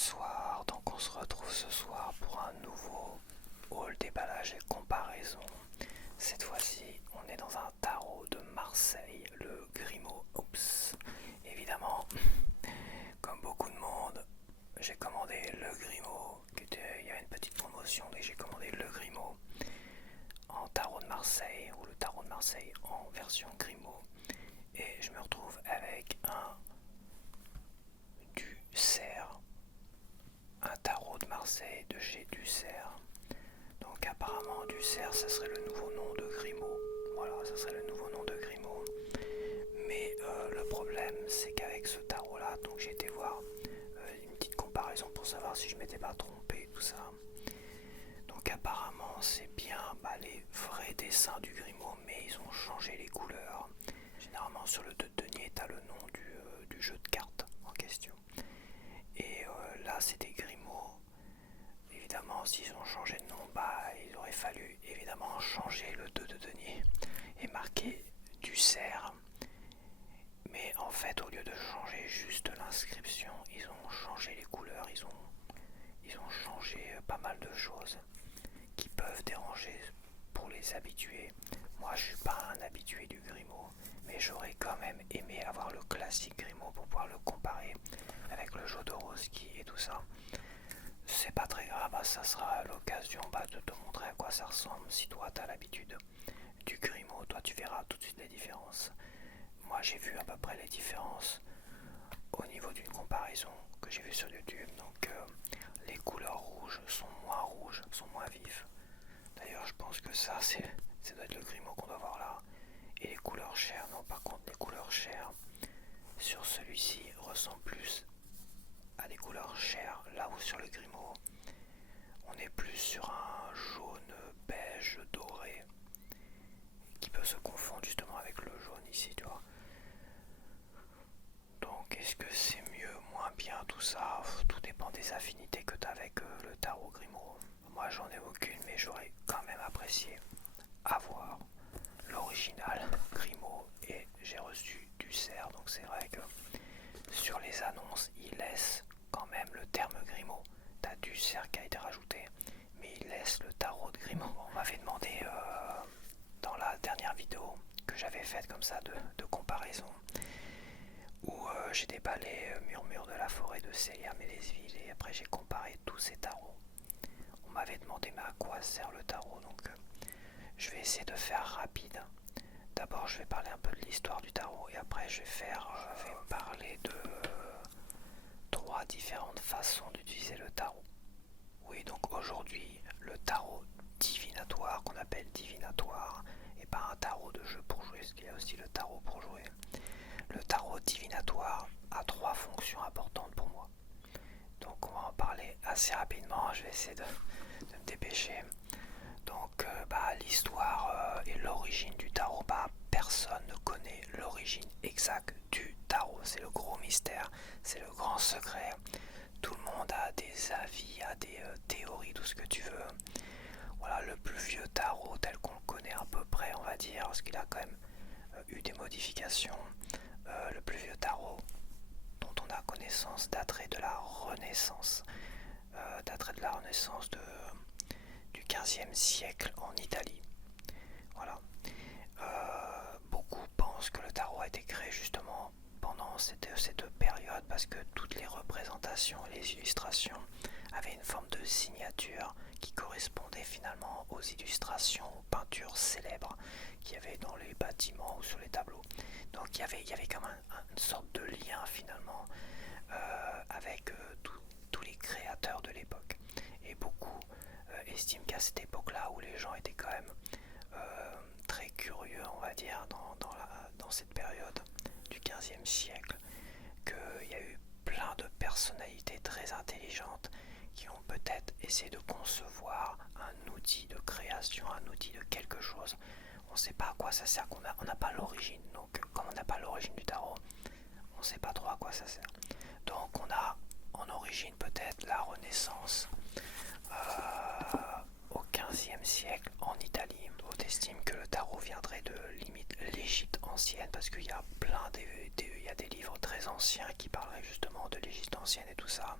Bonsoir, donc on se retrouve ce soir pour un nouveau haul déballage et comparaison. Cette fois-ci, on est dans un tarot de Marseille, le Grimaud. Oups, évidemment, comme beaucoup de monde, j'ai commandé le Grimaud, il y avait une petite promotion et j'ai commandé le Grimaud en tarot de Marseille, ou le tarot de Marseille en version Grimaud. Et je me retrouve avec un tarot de Marseille de chez Ducerre. Donc apparemment Ducerre, ça serait le nouveau nom de Grimaud. Voilà, ça serait le nouveau nom de Grimaud. Mais le problème, c'est qu'avec ce tarot-là, donc j'ai été voir une petite comparaison pour savoir si je m'étais pas trompé, tout ça. Donc apparemment, c'est bien les vrais dessins du Grimaud, mais ils ont changé les couleurs. Généralement sur le 2 de denier, t'as le nom du jeu de cartes en question. Et là, c'est des Grimaud. Évidemment, s'ils ont changé de nom, il aurait fallu évidemment changer le 2 de denier et marquer Ducerre. Mais en fait, au lieu de changer juste l'inscription, ils ont changé les couleurs, ils ont changé pas mal de choses qui peuvent déranger pour les habitués. Moi, je suis pas un habitué du Grimaud, mais j'aurais quand même aimé avoir le classique Grimaud pour pouvoir le comparer avec le Jodorowsky et tout ça. C'est pas très grave, ça sera l'occasion de te montrer à quoi ça ressemble. Si toi t'as l'habitude du Grimaud, toi tu verras tout de suite les différences. Moi j'ai vu à peu près les différences au niveau d'une comparaison que j'ai vue sur YouTube. Donc les couleurs rouges, sont moins vives. D'ailleurs je pense que ça doit être le Grimaud qu'on doit voir là. Et les couleurs chères, non, par contre les couleurs chères sur celui-ci ressemblent plus à des couleurs chères, là où sur le Grimaud on est plus sur un jaune beige doré qui peut se confondre justement avec le jaune ici, tu vois. Donc est-ce que c'est mieux, moins bien, tout ça, tout dépend des affinités que tu as avec le tarot Grimaud. Moi j'en ai aucune, mais j'aurais quand même apprécié avoir l'original Grimaud, et j'ai reçu Ducerre, donc c'est vrai que sur les annonces ils laissent quand même le terme Grimaud. T'as Ducerre qui a été rajouté, mais il laisse le tarot de Grimaud. On m'avait demandé dans la dernière vidéo que j'avais faite comme ça de comparaison, où j'ai déballé Murmure de la forêt de Célia Mélesville, et après j'ai comparé tous ces tarots. On m'avait demandé mais à quoi sert le tarot, donc je vais essayer de faire rapide. D'abord je vais parler un peu de l'histoire du tarot, et après je vais parler de trois différentes façons d'utiliser le tarot. Oui, donc aujourd'hui le tarot divinatoire, qu'on appelle divinatoire, et pas un tarot de jeu pour jouer, parce qu'il y a aussi le tarot pour jouer. Le tarot divinatoire a trois fonctions importantes pour moi. Donc on va en parler assez rapidement, je vais essayer de me dépêcher. Donc l'histoire et l'origine du tarot, personne ne connaît l'origine exacte du tarot. C'est le gros mystère, c'est le grand secret. Tout le monde a des avis, a des théories, tout ce que tu veux. Voilà, le plus vieux tarot tel qu'on le connaît à peu près, on va dire, parce qu'il a quand même eu des modifications. Le plus vieux tarot dont on a connaissance daterait de la Renaissance. Du 15e siècle en Italie. Voilà. Beaucoup pensent que le tarot a été créé justement pendant cette période, parce que toutes les représentations et les illustrations avaient une forme de signature qui correspondait finalement aux illustrations, aux peintures célèbres qu'il y avait dans les bâtiments ou sur les tableaux. Donc il y avait comme une sorte de lien finalement avec tous les créateurs de l'époque. Et beaucoup estiment qu'à cette époque-là, où les gens étaient quand même très curieux, on va dire, dans cette période du 15e siècle, qu'il y a eu plein de personnalités très intelligentes qui ont peut-être essayé de concevoir un outil de création, un outil de quelque chose. On ne sait pas à quoi ça sert, on n'a pas l'origine. Donc comme on n'a pas l'origine du tarot, on ne sait pas trop à quoi ça sert. Donc on a en origine peut-être la Renaissance au 15e siècle en Italie. On estime que le tarot viendrait de limite l'Égypte ancienne, parce qu'il y a il y a des livres très anciens qui parleraient justement de l'Égypte ancienne et tout ça.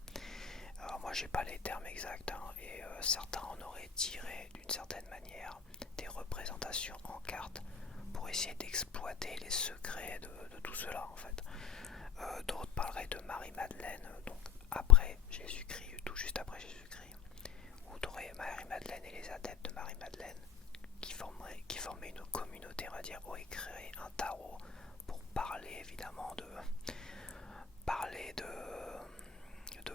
moi j'ai pas les termes exacts, hein, et certains en auraient tiré d'une certaine manière des représentations en cartes pour essayer d'exploiter les secrets de tout cela en fait. D'autres parleraient de Marie-Madeleine, donc après Jésus-Christ, tout juste après Jésus-Christ, où tu aurais Marie-Madeleine et les adeptes de Marie-Madeleine qui formaient une communauté, on va dire, auraient créé un tarot pour parler évidemment de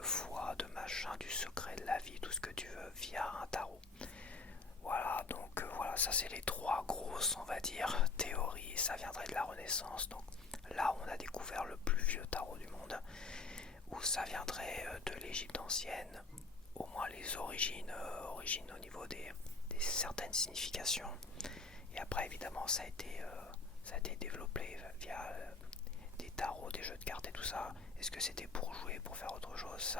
foi, de machin, du secret de la vie, tout ce que tu veux, via un tarot. Voilà, donc voilà, ça c'est les trois grosses, on va dire, théories. Ça viendrait de la Renaissance. Donc là, on a découvert le plus vieux tarot du monde, où ça viendrait de l'Égypte ancienne, au moins les origines au niveau des certaines significations. Et après, évidemment, ça a été développé via des tarots, des jeux de cartes et tout ça. Est-ce que c'était pour jouer, pour faire autre chose?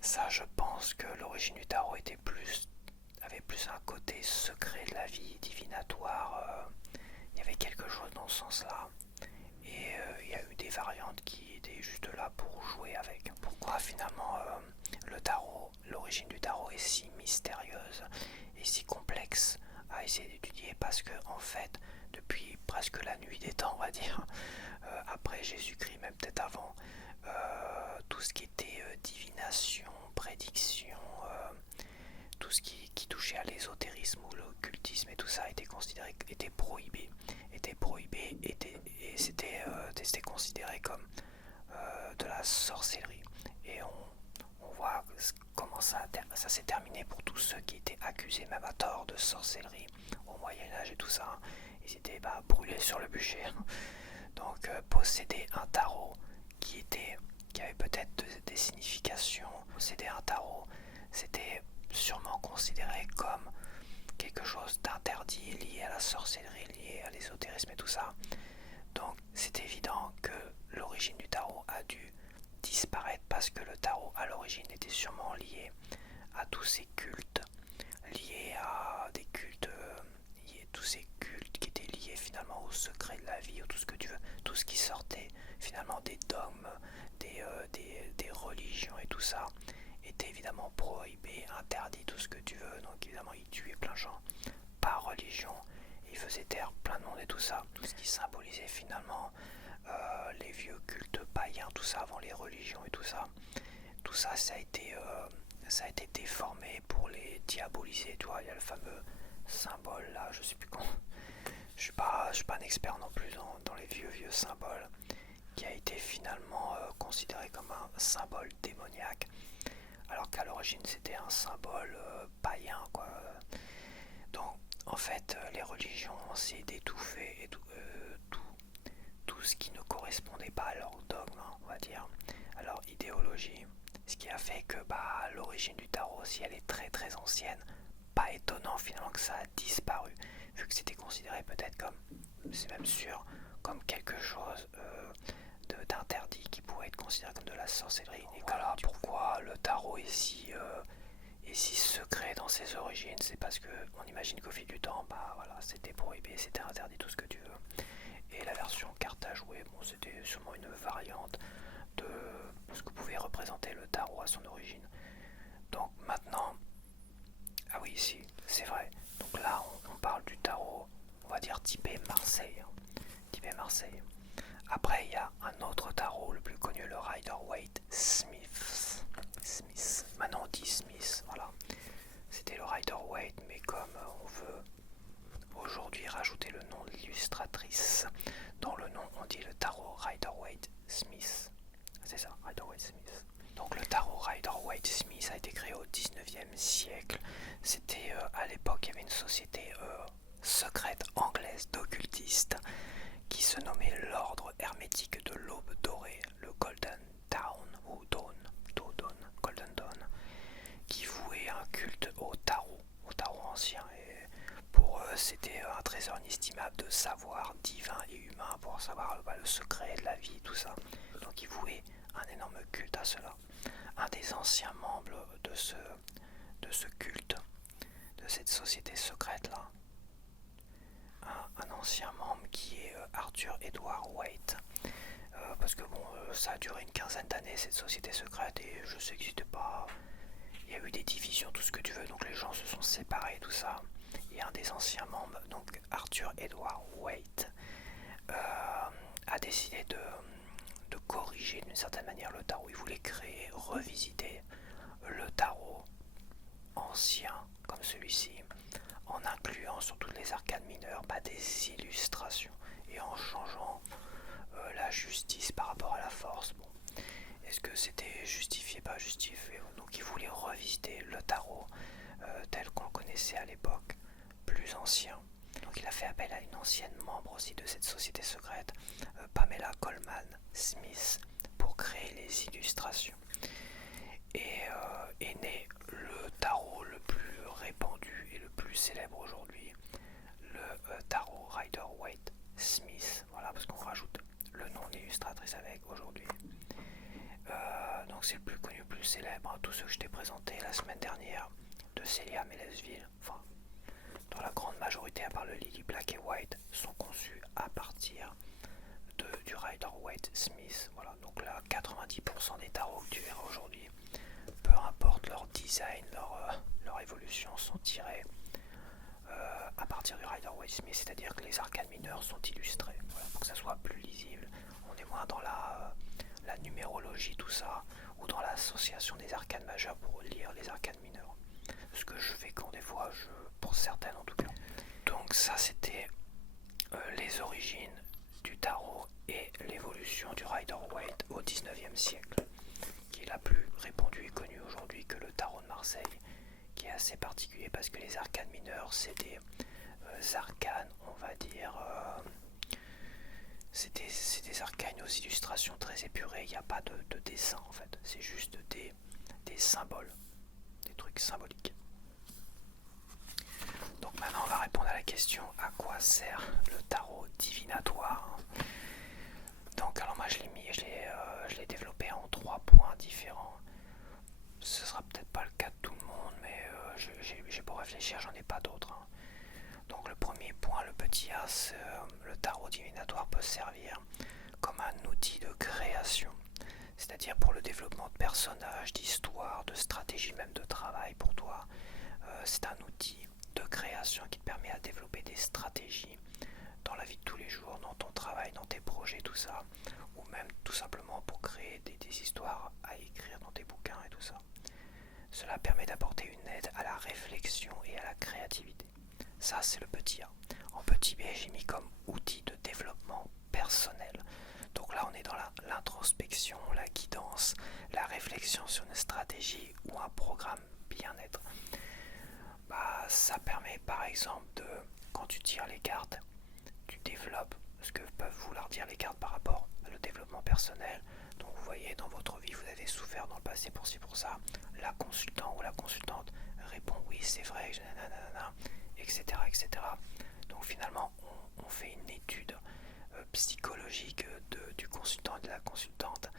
Ça, je pense que l'origine du tarot avait plus un côté secret de la vie, divinatoire. Il y avait quelque chose dans ce sens-là. Et il y a eu des variantes qui étaient juste là pour jouer avec. Pourquoi finalement le tarot, l'origine du tarot est si mystérieuse et si complexe à essayer d'étudier? Parce que en fait, depuis presque la nuit des temps, on va dire, après Jésus-Christ, même peut-être avant, tout ce qui était divination, prédiction, tout ce qui touchait à l'ésotérisme ou l'occultisme et tout ça était considéré, était prohibé, et c'était considéré comme de la sorcellerie. Et on voit comment ça s'est terminé pour tous ceux qui étaient accusés, même à tort, de sorcellerie au Moyen-Âge et tout ça. Ils étaient brûlés sur le bûcher. Donc posséder un tarot qui avait peut-être des significations, posséder un tarot, c'était sûrement considéré comme quelque chose d'interdit lié à la sorcellerie, lié à l'ésotérisme et tout ça. Donc c'est évident que l'origine du tarot a dû disparaître parce que le tarot à l'origine était sûrement lié à tous ces cultes, liés à des cultes, tous ces cultes qui étaient liés finalement au secret de la vie, ou tout ce que tu veux, tout ce qui sortait finalement des dogmes, des religions et tout ça, était évidemment prohibé, interdit, tout ce que tu veux. Donc évidemment il tuait plein de gens par religion, il faisait taire plein de monde et tout ça, tout ce qui symbolisait finalement les vieux cultes païens, tout ça avant les religions et tout ça, ça a été déformé pour les diaboliser. Tu vois, il y a le fameux symbole là, je sais plus comment, je suis pas un expert non plus dans les vieux symboles, qui a été finalement considéré comme un symbole démoniaque, alors qu'à l'origine c'était un symbole païen, quoi. Donc en fait les religions ont essayé d'étouffer tout ce qui ne correspondait pas à leur dogme, hein, on va dire, à leur idéologie. Ce qui a fait que l'origine du tarot, si elle est très très ancienne, pas étonnant finalement que ça a disparu, vu que c'était considéré peut-être comme, c'est même sûr, comme quelque chose d'interdit qui pourrait être considéré comme de la sorcellerie. Et voilà pourquoi le tarot est si secret dans ses origines. C'est parce que on imagine qu'au fil du temps, voilà, c'était prohibé, c'était interdit, tout ce que tu veux. Et la version carte à jouer, bon, c'était sûrement une variante de ce que pouvait représenter le tarot à son origine. Donc maintenant, ah oui, si, c'est vrai. Donc là, on parle du tarot, on va dire typé Marseille. Typé Marseille. Après, il y a un autre tarot, le plus connu, le Rider-Waite-Smith. Maintenant on dit Smith, voilà. C'était le Rider-Waite, mais comme on veut aujourd'hui rajouter le nom de l'illustratrice dans le nom, on dit le tarot Rider-Waite-Smith. C'est ça, Rider-Waite-Smith. Donc le tarot Rider-Waite-Smith a été créé au 19e siècle. C'était à l'époque, il y avait une société secrète anglaise d'occultistes qui se nommait l'ordre hermétique de l'aube dorée, le Golden Dawn, ou Golden Dawn, qui vouait un culte au tarot ancien. Et pour eux, c'était un trésor inestimable de savoir divin et humain pour savoir le secret de la vie, tout ça. Donc ils vouaient un énorme culte à cela. Un des anciens membres de ce culte, de cette société secrète là, un ancien membre qui est Arthur Edward Waite, parce que ça a duré une quinzaine d'années cette société secrète, et je ça n'existait pas. Il y a eu des divisions, tout ce que tu veux, donc les gens se sont séparés, tout ça. Et un des anciens membres, donc Arthur Edward Waite, a décidé de corriger d'une certaine manière le tarot. Il voulait créer, revisiter le tarot ancien comme celui-ci, en incluant sur toutes les arcanes mineures des illustrations et en changeant la justice par rapport à la force. Bon. Est-ce que c'était justifié, pas justifié? Donc il voulait revisiter le tarot tel qu'on le connaissait à l'époque, plus ancien. Donc il a fait appel à une ancienne membre aussi de cette société secrète, Pamela Coleman Smith, pour créer les illustrations. Et est né le tarot le plus répandu et le plus célèbre aujourd'hui, le tarot Rider-Waite Smith. Voilà, parce qu'on rajoute le nom de l'illustratrice avec aujourd'hui. Donc c'est le plus connu, le plus célèbre. Hein, tous ceux que je t'ai présentés la semaine dernière de Celia Melesville, enfin dans la grande majorité à part le Lily Black et White, sont conçus à partir du Rider-Waite Smith. Voilà, donc là 90% des tarots que tu verras aujourd'hui, peu importe leur design, leur évolution, sont tirés à partir du Rider-Waite Smith, c'est-à-dire que les arcanes mineures sont illustrées, voilà, pour que ça soit plus lisible. On est moins dans la numérologie, tout ça, ou dans l'association des arcanes majeures pour lire les arcanes mineures. Ce que je fais quand des fois, pour certaines en tout cas. Donc ça c'était les origines du tarot et l'évolution du Rider-Waite au 19e siècle, qui est la plus répandue et connue aujourd'hui que le tarot de Marseille, qui est assez particulier parce que les arcanes mineures, c'est des arcanes, on va dire, c'est des arcanes aux illustrations très épurées, il n'y a pas de dessin en fait, c'est juste des symboles, des trucs symboliques. Donc maintenant on va répondre à la question, à quoi sert le tarot divinatoire? Donc alors moi je l'ai développé en 3 points différents. Ce sera peut-être pas le cas de tout le monde, mais j'ai beau réfléchir, j'en ai pas d'autres. Hein. Donc le premier point, le petit as, le tarot divinatoire peut servir comme un outil de création, c'est-à-dire pour le développement de personnages, d'histoires, de stratégies, même de travail pour toi. C'est un outil de création qui te permet à développer des stratégies dans la vie de tous les jours, dans ton travail, dans tes projets, tout ça, ou même tout simplement pour créer des histoires à écrire dans tes bouquins et tout ça. Cela permet d'apporter une aide à la réflexion et à la créativité. Ça, c'est le petit A. En petit B, j'ai mis comme outil de développement personnel. Donc là, on est dans l'introspection, la guidance, la réflexion sur une stratégie ou un programme bien-être. Ça permet par exemple quand tu tires les cartes, tu développes ce que peuvent vouloir dire les cartes par rapport au développement personnel. Donc vous voyez, dans votre vie, vous avez souffert dans le passé pour ci, pour ça. La consultant ou la consultante répond oui, c'est vrai, etc., etc. Donc finalement, on fait une étude psychologique du consultant et de la consultante.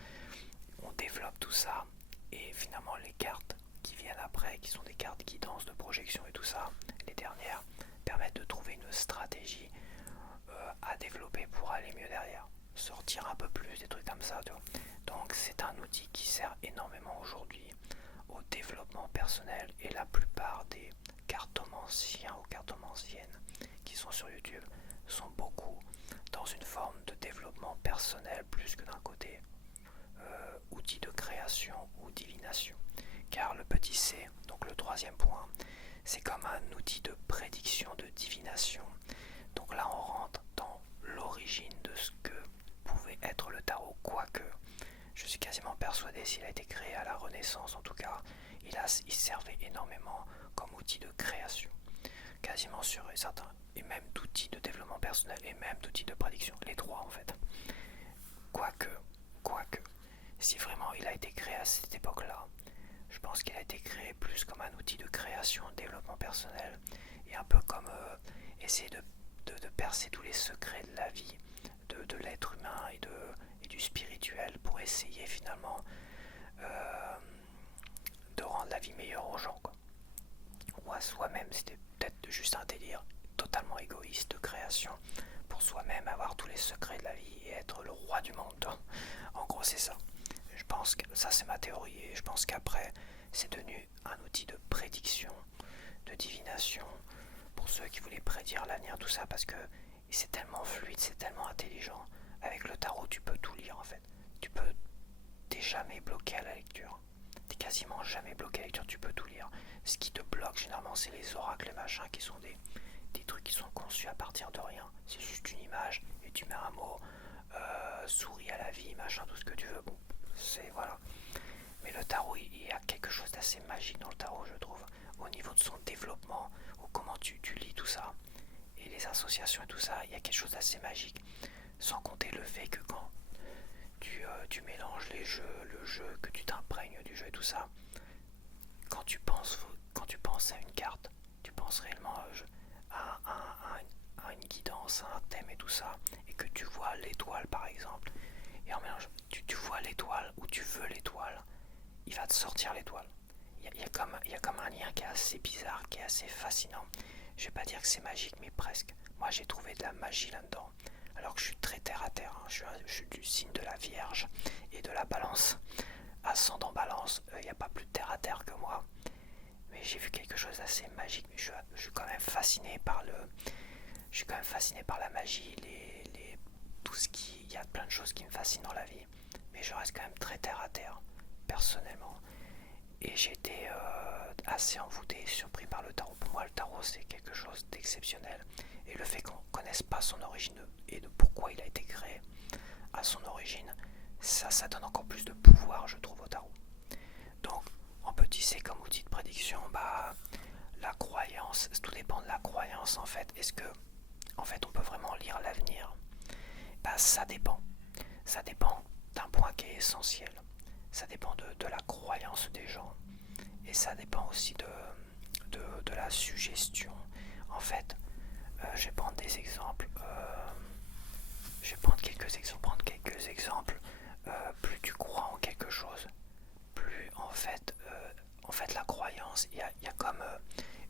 On développe tout ça et finalement les cartes qui viennent après, qui sont des cartes guidance, de projection et tout ça, les dernières permettent de trouver une stratégie à développer pour aller mieux derrière, sortir un peu plus, des trucs comme ça, tu vois. Donc c'est un outil qui sert énormément aujourd'hui au développement personnel et la plupart des cartomanciens ou cartomanciennes qui sont sur YouTube sont beaucoup dans une forme de développement personnel plus que d'un côté outil de création ou divination. Car le petit C, donc le troisième point, c'est comme un outil de prédiction, de divination. Donc là on rentre dans l'origine de ce que pouvait être le tarot, quoique je suis quasiment persuadé, s'il a été créé à la Renaissance en tout cas, il servait énormément comme outil de création, quasiment sûr et certain, et même d'outils de développement personnel et même d'outils de prédiction, les trois en fait. Quoique, si vraiment il a été créé à cette époque-là, je pense qu'il a été créé plus comme un outil de création, de développement personnel, et un peu comme essayer de percer tous les secrets de la vie, de l'être humain et du spirituel pour essayer finalement de rendre la vie meilleure aux gens, quoi. Ou à soi-même, c'était peut-être juste un délire totalement égoïste de création pour soi-même, avoir tous les secrets de la vie et être le roi du monde. En gros, c'est ça. Je pense que ça c'est ma théorie, et je pense qu'après c'est devenu un outil de prédiction, de divination, pour ceux qui voulaient prédire l'avenir, tout ça, parce que c'est tellement fluide, c'est tellement intelligent. Avec le tarot, tu peux tout lire en fait. T'es jamais bloqué à la lecture. T'es quasiment jamais bloqué à la lecture, tu peux tout lire. Ce qui te bloque généralement, c'est les oracles et machins qui sont des trucs qui sont conçus à partir de rien. C'est juste une image et tu mets un mot, souris à la vie, machin, tout ce que tu veux. Bon, c'est voilà. Mais le tarot, il y a quelque chose d'assez magique dans le tarot, je trouve, au niveau de son développement, ou comment tu lis tout ça, et les associations et tout ça, il y a quelque chose d'assez magique. Sans compter le fait que quand tu mélanges les jeux, le jeu, que tu t'imprègnes du jeu et tout ça, quand tu penses à une carte, tu penses réellement à une guidance, à un thème et tout ça, et que tu vois l'étoile par exemple, et en mélange, tu vois l'étoile ou tu veux l'étoile, il va te sortir l'étoile. Il y a comme un lien qui est assez bizarre, qui est assez fascinant. Je vais pas dire que c'est magique, mais presque. Moi j'ai trouvé de la magie là-dedans. Alors que je suis très terre à terre, hein. Je suis du signe de la Vierge et de la Balance. Ascendant Balance, il n'y a pas plus de terre à terre que moi. Mais j'ai vu quelque chose d'assez magique. Mais je suis quand même fasciné par je suis quand même fasciné par la magie, tout ce qui, il y a plein de choses qui me fascinent dans la vie. Mais je reste quand même très terre à terre, personnellement. Et j'ai été assez envoûté et surpris par le tarot. Pour moi, le tarot, c'est quelque chose d'exceptionnel. Et le fait qu'on ne connaisse pas son origine et de pourquoi il a été créé à son origine, ça donne encore plus de pouvoir, je trouve, au tarot. Donc, on peut utiliser comme outil de prédiction, la croyance. Tout dépend de la croyance, en fait. Est-ce que, en fait, on peut vraiment lire l'avenir? Ça dépend. Ça dépend d'un point qui est essentiel. Ça dépend de la croyance des gens. Et ça dépend aussi de la suggestion. En fait, je vais prendre des exemples. Je vais prendre quelques exemples. Plus tu crois en quelque chose, plus en fait la croyance, il y a comme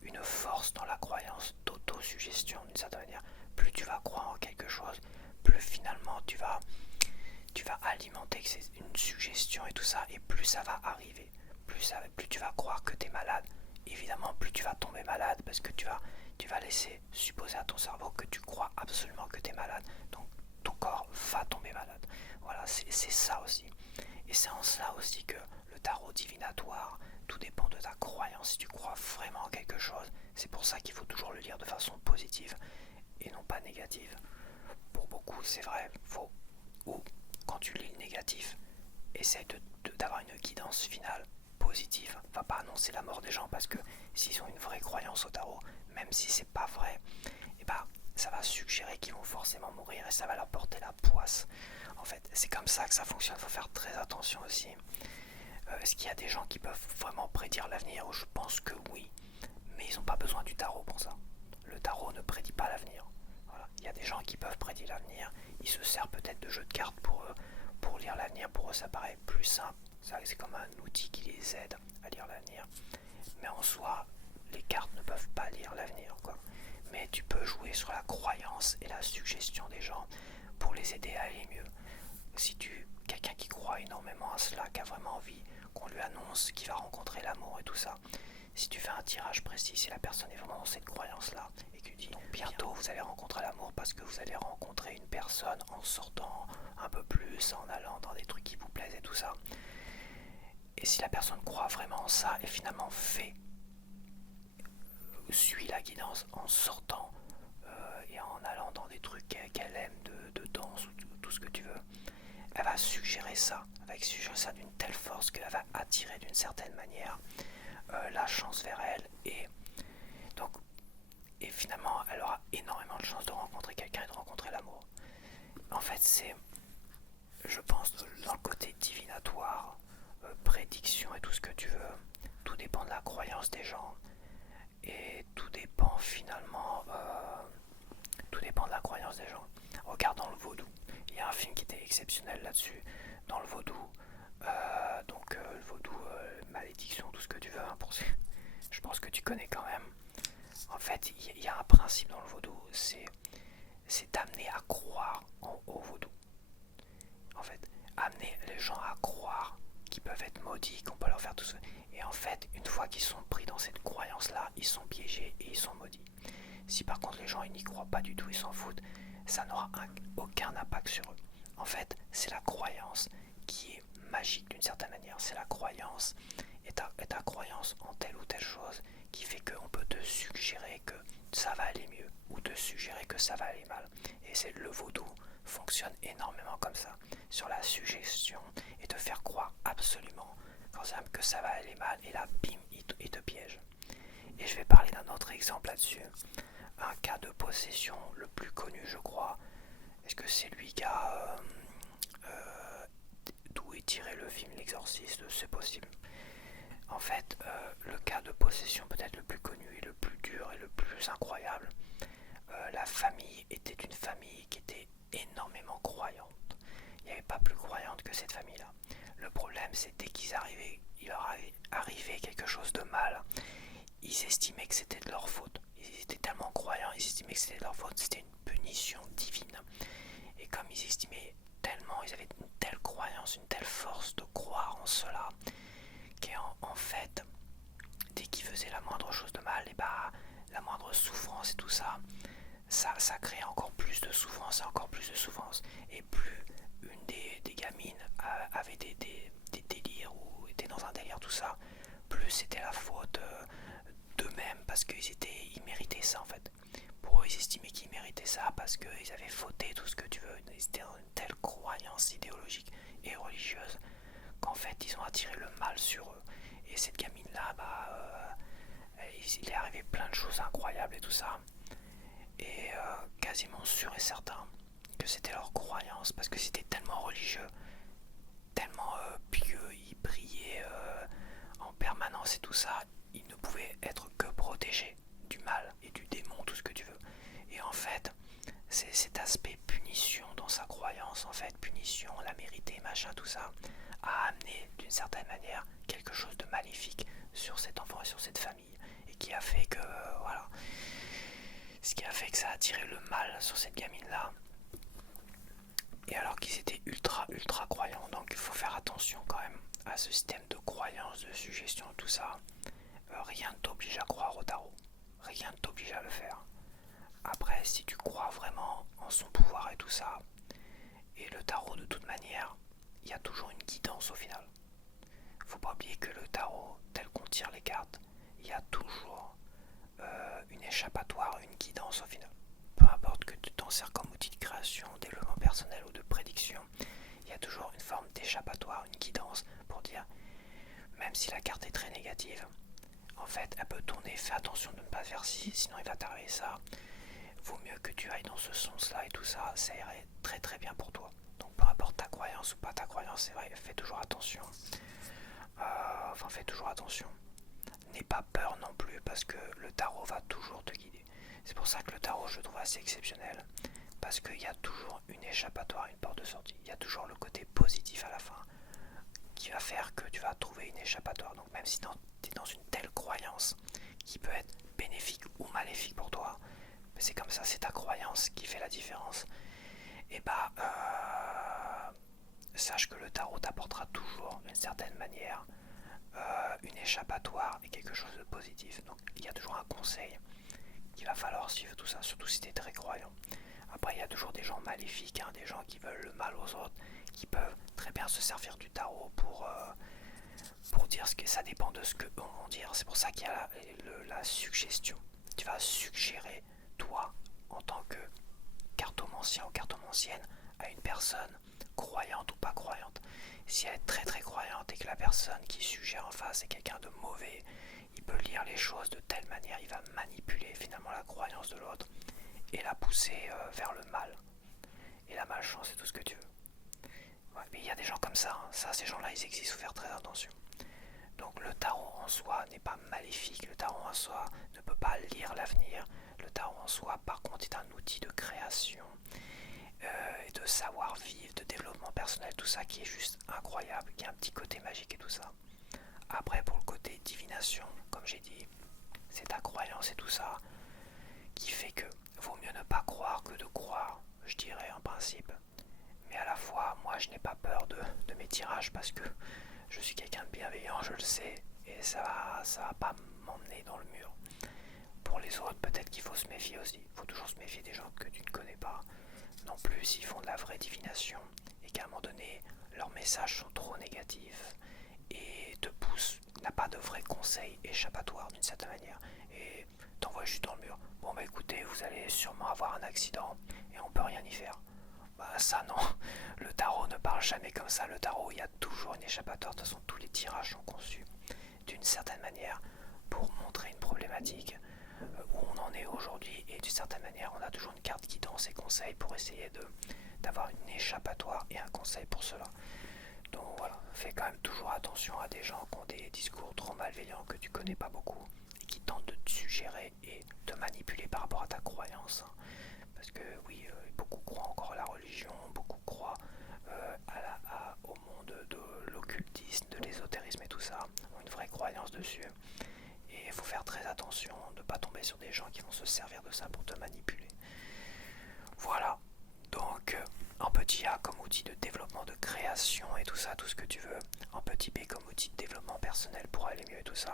une force dans la croyance d'autosuggestion d'une certaine manière. Plus tu vas croire en quelque chose, plus finalement tu vas alimenter que c'est une suggestion et tout ça, et plus ça va arriver. Plus tu vas croire que tu es malade, évidemment plus tu vas tomber malade, parce que tu vas laisser supposer à ton cerveau que tu crois absolument que tu es malade, donc ton corps va tomber malade. Voilà, c'est ça aussi. Et c'est en cela aussi que le tarot divinatoire, tout dépend de ta croyance. Si tu crois vraiment en quelque chose, c'est pour ça qu'il faut toujours le lire de façon positive et non pas négative. Pour beaucoup, c'est vrai, ou quand tu lis le négatif, essaye d'avoir une guidance finale positive. Va pas annoncer la mort des gens, parce que s'ils ont une vraie croyance au tarot, même si c'est pas vrai, et ça va suggérer qu'ils vont forcément mourir et ça va leur porter la poisse. En fait, c'est comme ça que ça fonctionne. Il faut faire très attention aussi. Est-ce qu'il y a des gens qui peuvent vraiment prédire l'avenir? Je pense que oui, mais ils n'ont pas besoin du tarot pour ça. Le tarot ne prédit pas l'avenir. Voilà. Il y a des gens qui peuvent prédire l'avenir. Ils se servent peut-être de jeux de cartes pour lire l'avenir. Pour eux, ça paraît plus simple. C'est comme un outil qui les aide à lire l'avenir. Mais en soi, les cartes ne peuvent pas lire l'avenir, quoi. Mais tu peux jouer sur la croyance et la suggestion des gens pour les aider à aller mieux. Si quelqu'un qui croit énormément à cela, qui a vraiment envie qu'on lui annonce qu'il va rencontrer l'amour et tout ça, si tu fais un tirage précis, si la personne est vraiment dans cette croyance-là, et que tu dis bientôt vous allez rencontrer l'amour parce que vous allez rencontrer une personne en sortant un peu plus, en allant dans des trucs qui vous plaisent et tout ça, et si la personne croit vraiment en ça et finalement suit la guidance en sortant et en allant dans des trucs qu'elle aime de danse ou tout ce que tu veux, elle va suggérer ça, d'une telle force qu'elle va attirer d'une certaine manière la chance vers elle, et finalement elle aura énormément de chances de rencontrer quelqu'un et de rencontrer l'amour. En fait, c'est, je pense, dans le côté divinatoire, prédiction et tout ce que tu veux, tout dépend de la croyance des gens, et tout dépend finalement tout dépend de la croyance des gens. Regarde dans le vaudou, il y a un film qui était exceptionnel là-dessus. Dans le vaudou, le vaudou, malédiction, tout ce que tu veux, hein, je pense que tu connais quand même. En fait, il y a un principe dans le vaudou, c'est d'amener à croire au vaudou. En fait, amener les gens à croire peuvent être maudits, qu'on peut leur faire tout ça. Et en fait, une fois qu'ils sont pris dans cette croyance-là, ils sont piégés et ils sont maudits. Si par contre les gens ils n'y croient pas du tout, ils s'en foutent, ça n'aura aucun impact sur eux. En fait, c'est la croyance qui est magique d'une certaine manière. C'est la croyance et ta croyance en telle ou telle chose qui fait qu'on peut te suggérer que ça va aller mieux ou te suggérer que ça va aller mal. Et c'est le vaudou fonctionne énormément comme ça, sur la suggestion et te faire croire absolument que ça va aller mal et là bim il te piège. Et je vais parler d'un autre exemple là-dessus, un cas de possession le plus connu je crois. Est-ce que c'est lui qui a d'où est tiré le film L'Exorciste? C'est possible. En fait, le cas de possession peut-être le plus connu et le plus dur et le plus incroyable, la famille était une famille qui était énormément croyante. Il n'y avait pas plus croyante que cette famille-là. Le problème, c'est dès qu'ils arrivaient, il leur arrivait quelque chose de mal, ils estimaient que c'était de leur faute. Ils étaient tellement croyants, ils estimaient que c'était de leur faute, c'était une punition divine. Et comme ils estimaient tellement, ils avaient une telle croyance, une telle force de croire en cela, qu'en fait, dès qu'ils faisaient la moindre chose de mal, et bah, la moindre souffrance et tout ça, ça créait encore plus de souffrance et encore plus de souffrance. Et plus une des gamines avait des délires ou était dans un délire, tout ça, plus c'était la faute d'eux-mêmes parce qu'ils méritaient ça en fait. Pour eux, ils estimaient qu'ils méritaient ça parce qu'ils avaient fauté, tout ce que tu veux. Ils étaient dans une telle croyance idéologique et religieuse qu'en fait, ils ont attiré le mal sur eux. Et cette gamine-là, il est arrivé plein de choses incroyables et tout ça. Et quasiment sûr et certain que c'était leur croyance parce que c'était tellement religieux, tellement pieux, ils priaient en permanence et tout ça, ils ne pouvaient être que protégés du mal et du démon, tout ce que tu veux. Et en fait, c'est cet aspect punition dans sa croyance, en fait, punition, la mériter, machin, tout ça, a amené d'une certaine manière quelque chose de maléfique sur cet enfant et sur cette famille. Et qui a fait que, voilà, ce qui a fait que ça a attiré le mal sur cette gamine-là. Et alors qu'ils étaient ultra croyants, donc il faut faire attention quand même à ce système de croyance, de suggestion, tout ça. Rien ne t'oblige à croire au tarot. Rien ne t'oblige à le faire. Après, si tu crois vraiment en son pouvoir et tout ça, et le tarot de toute manière, il y a toujours une guidance au final. Faut pas oublier que le tarot, tel qu'on tire les cartes, il y a toujours une échappatoire, une guidance au final. Peu importe que tu t'en sers comme outil de création, développement personnel ou de prédiction, il y a toujours une forme d'échappatoire, une guidance pour dire, même si la carte est très négative, en fait, elle peut tourner, fais attention de ne pas faire ci, sinon il va t'arriver ça. Vaut mieux que tu ailles dans ce sens-là et tout ça, ça irait très bien pour toi. Donc peu importe ta croyance ou pas ta croyance, c'est vrai, fais toujours attention. Fais toujours attention. N'aie pas peur non plus parce que le tarot va toujours te guider. C'est pour ça que le tarot je le trouve assez exceptionnel. Parce qu'il y a toujours une échappatoire, une porte de sortie. Il y a toujours le côté positif à la fin qui va faire que tu vas trouver une échappatoire. Donc même si tu es dans une telle croyance qui peut être bénéfique ou maléfique pour toi, c'est comme ça, c'est ta croyance qui fait la différence. Et sache que le tarot t'apportera toujours d'une certaine manière une échappatoire et quelque chose de positif. Donc il y a toujours un conseil qu'il va falloir suivre tout ça, surtout si tu es très croyant. Après il y a toujours des gens maléfiques, hein, des gens qui veulent le mal aux autres, qui peuvent très bien se servir du tarot pour dire ce que ça dépend de ce que eux vont dire. C'est pour ça qu'il y a la suggestion. Tu vas suggérer, toi, en tant que cartomancien ou cartomancienne, à une personne croyante ou pas croyante. Si elle est très croyante et que la personne qui suggère en face est quelqu'un de mauvais, il peut lire les choses de telle manière, il va manipuler finalement la croyance de l'autre et la pousser vers le mal. Et la malchance et tout ce que tu veux. Ouais, mais il y a des gens comme ça, hein. Ces gens-là, ils existent, il faut faire très attention. Donc le tarot en soi n'est pas maléfique, le tarot en soi ne peut pas lire l'avenir. Le tarot en soi, par contre, est un outil de création et de savoir-vivre, de développement personnel, tout ça qui est juste incroyable, qui a un petit côté magique et tout ça. Après, pour le côté divination, comme j'ai dit, c'est ta croyance et tout ça qui fait que vaut mieux ne pas croire que de croire, je dirais en principe. mais à la fois, moi, je n'ai pas peur de mes tirages parce que je suis quelqu'un de bienveillant, je le sais, et ça va pas m'emmener dans le mur. Pour les autres, peut-être qu'il faut se méfier aussi. Il faut toujours se méfier des gens que tu ne connais pas. Non plus s'ils font de la vraie divination et qu'à un moment donné, leurs messages sont trop négatifs et te poussent, n'a pas de vrais conseils échappatoires d'une certaine manière et t'envoie juste dans le mur. Bon bah écoutez, vous allez sûrement avoir un accident et on peut rien y faire. Bah ça non, le tarot ne parle jamais comme ça. Le tarot, il y a toujours une échappatoire. De toute façon, tous les tirages sont conçus d'une certaine manière pour montrer une problématique où on en est aujourd'hui et d'une certaine manière on a toujours une carte guidance et conseil pour essayer d'avoir une échappatoire et un conseil pour cela. Donc voilà, fais quand même toujours attention à des gens qui ont des discours trop malveillants que tu connais pas beaucoup et qui tentent de te suggérer et te manipuler par rapport à ta croyance. Parce que oui, beaucoup croient encore à la religion, beaucoup croient au monde de l'occultisme, de l'ésotérisme et tout ça, ont une vraie croyance dessus. Et il faut faire très attention de ne pas tomber sur des gens qui vont se servir de ça pour te manipuler. Voilà, donc en petit A comme outil de développement de création et tout ça, tout ce que tu veux. En petit B comme outil de développement personnel pour aller mieux et tout ça.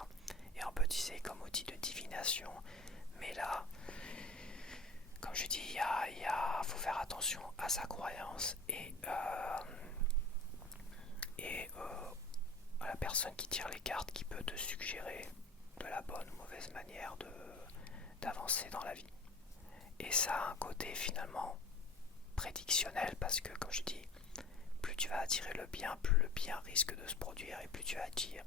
Et en petit C comme outil de divination. Mais là, comme je dis, faut faire attention à sa croyance et à la personne qui tire les cartes qui peut te suggérer de la bonne ou mauvaise manière d'avancer dans la vie. Et ça a un côté finalement prédictionnel parce que, comme je dis, plus tu vas attirer le bien, plus le bien risque de se produire, et plus tu vas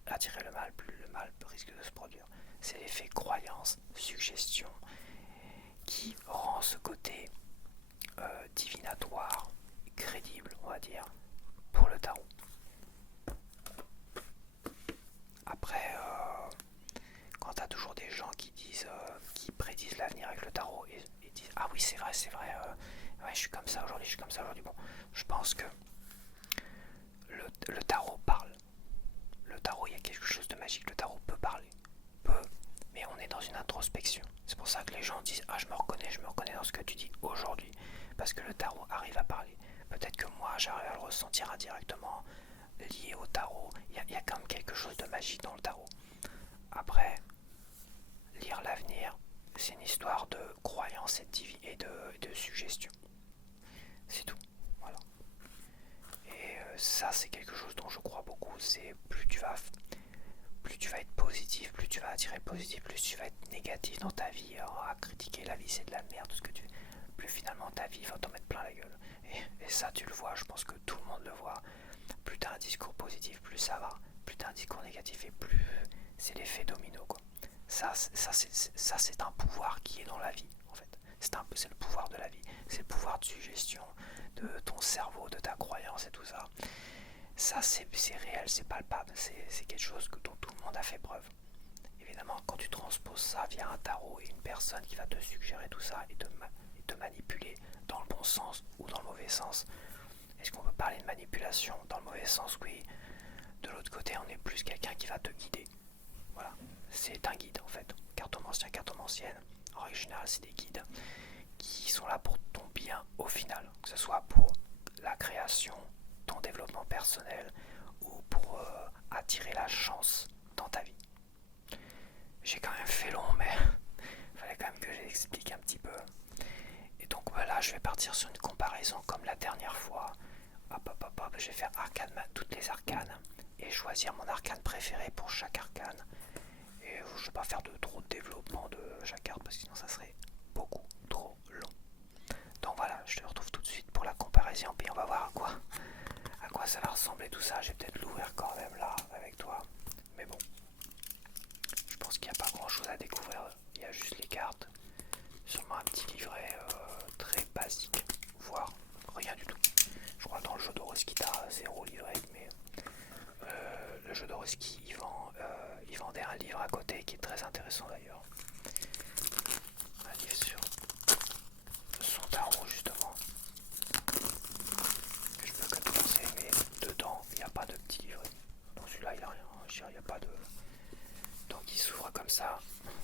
attirer le mal, plus le mal risque de se produire. C'est l'effet croyance, suggestion, qui rend ce côté divinatoire, crédible, on va dire, pour le tarot. Après, quand tu as toujours des gens qui prédisent l'avenir avec le tarot et disent ah oui c'est vrai, ouais, je suis comme ça aujourd'hui, bon, je pense que le tarot parle. Le tarot, il y a quelque chose de magique, le tarot peut parler. Mais on est dans une introspection. C'est pour ça que les gens disent ah je me reconnais dans ce que tu dis aujourd'hui. Parce que le tarot arrive à parler. Peut-être que moi j'arrive à le ressentir indirectement lié au tarot. Il y a quand même quelque chose de magique dans le tarot. Après, lire l'avenir, c'est une histoire de croyance et de suggestion. C'est tout. Voilà. Et ça, c'est quelque chose dont je crois beaucoup. C'est plus tu vas être positif, plus tu vas attirer le positif, plus tu vas être négatif dans ta vie, à critiquer la vie, c'est de la merde, tout ce que tu... Plus finalement ta vie va t'en mettre plein la gueule. Et ça, tu le vois, je pense que tout le monde le voit. Plus tu as un discours positif, plus ça va. Plus tu as un discours négatif et plus c'est l'effet domino, quoi. Ça, c'est un pouvoir qui est dans la vie, en fait. C'est le pouvoir de la vie. C'est le pouvoir de suggestion, de ton cerveau, de ta croyance et tout ça. Ça, c'est réel, c'est palpable. C'est quelque chose dont tout le monde a fait preuve. Évidemment, quand tu transposes ça via un tarot et une personne qui va te suggérer tout ça et te manipuler dans le bon sens ou dans le mauvais sens, est-ce qu'on peut parler de manipulation dans le mauvais sens? Oui. De l'autre côté, on est plus quelqu'un qui va te guider. Voilà, c'est un guide en fait. Cartomancien, cartomancienne, en règle générale, c'est des guides qui sont là pour ton bien au final, que ce soit pour la création, ton développement personnel ou pour attirer la chance dans ta vie. J'ai quand même fait long, mais il fallait quand même que j'explique un petit peu. Et donc voilà, je vais partir sur une comparaison comme la dernière fois. Hop, je vais faire toutes les arcanes et choisir mon arcane préféré pour chaque arcane. Et je ne vais pas faire trop de développement de chaque carte parce que sinon ça serait beaucoup trop long. Donc voilà, je te retrouve tout de suite pour la comparaison, puis on va voir à quoi ça va ressembler tout ça. Je vais peut-être l'ouvrir quand même là avec toi. Mais bon, je pense qu'il n'y a pas grand chose à découvrir. Il y a juste les cartes. Sûrement un petit livret très basique, voire rien du tout. Je crois que dans le jeu d'Horoski t'as 0 livret, mais le jeu d'Horoski il vendait un livre à côté qui est très intéressant d'ailleurs. Un livre sur son tarot justement, que je peux que te conseiller, mais dedans il n'y a pas de petit livret. Dans celui-là il n'y a rien, il n'y a pas de... Donc il s'ouvre comme ça.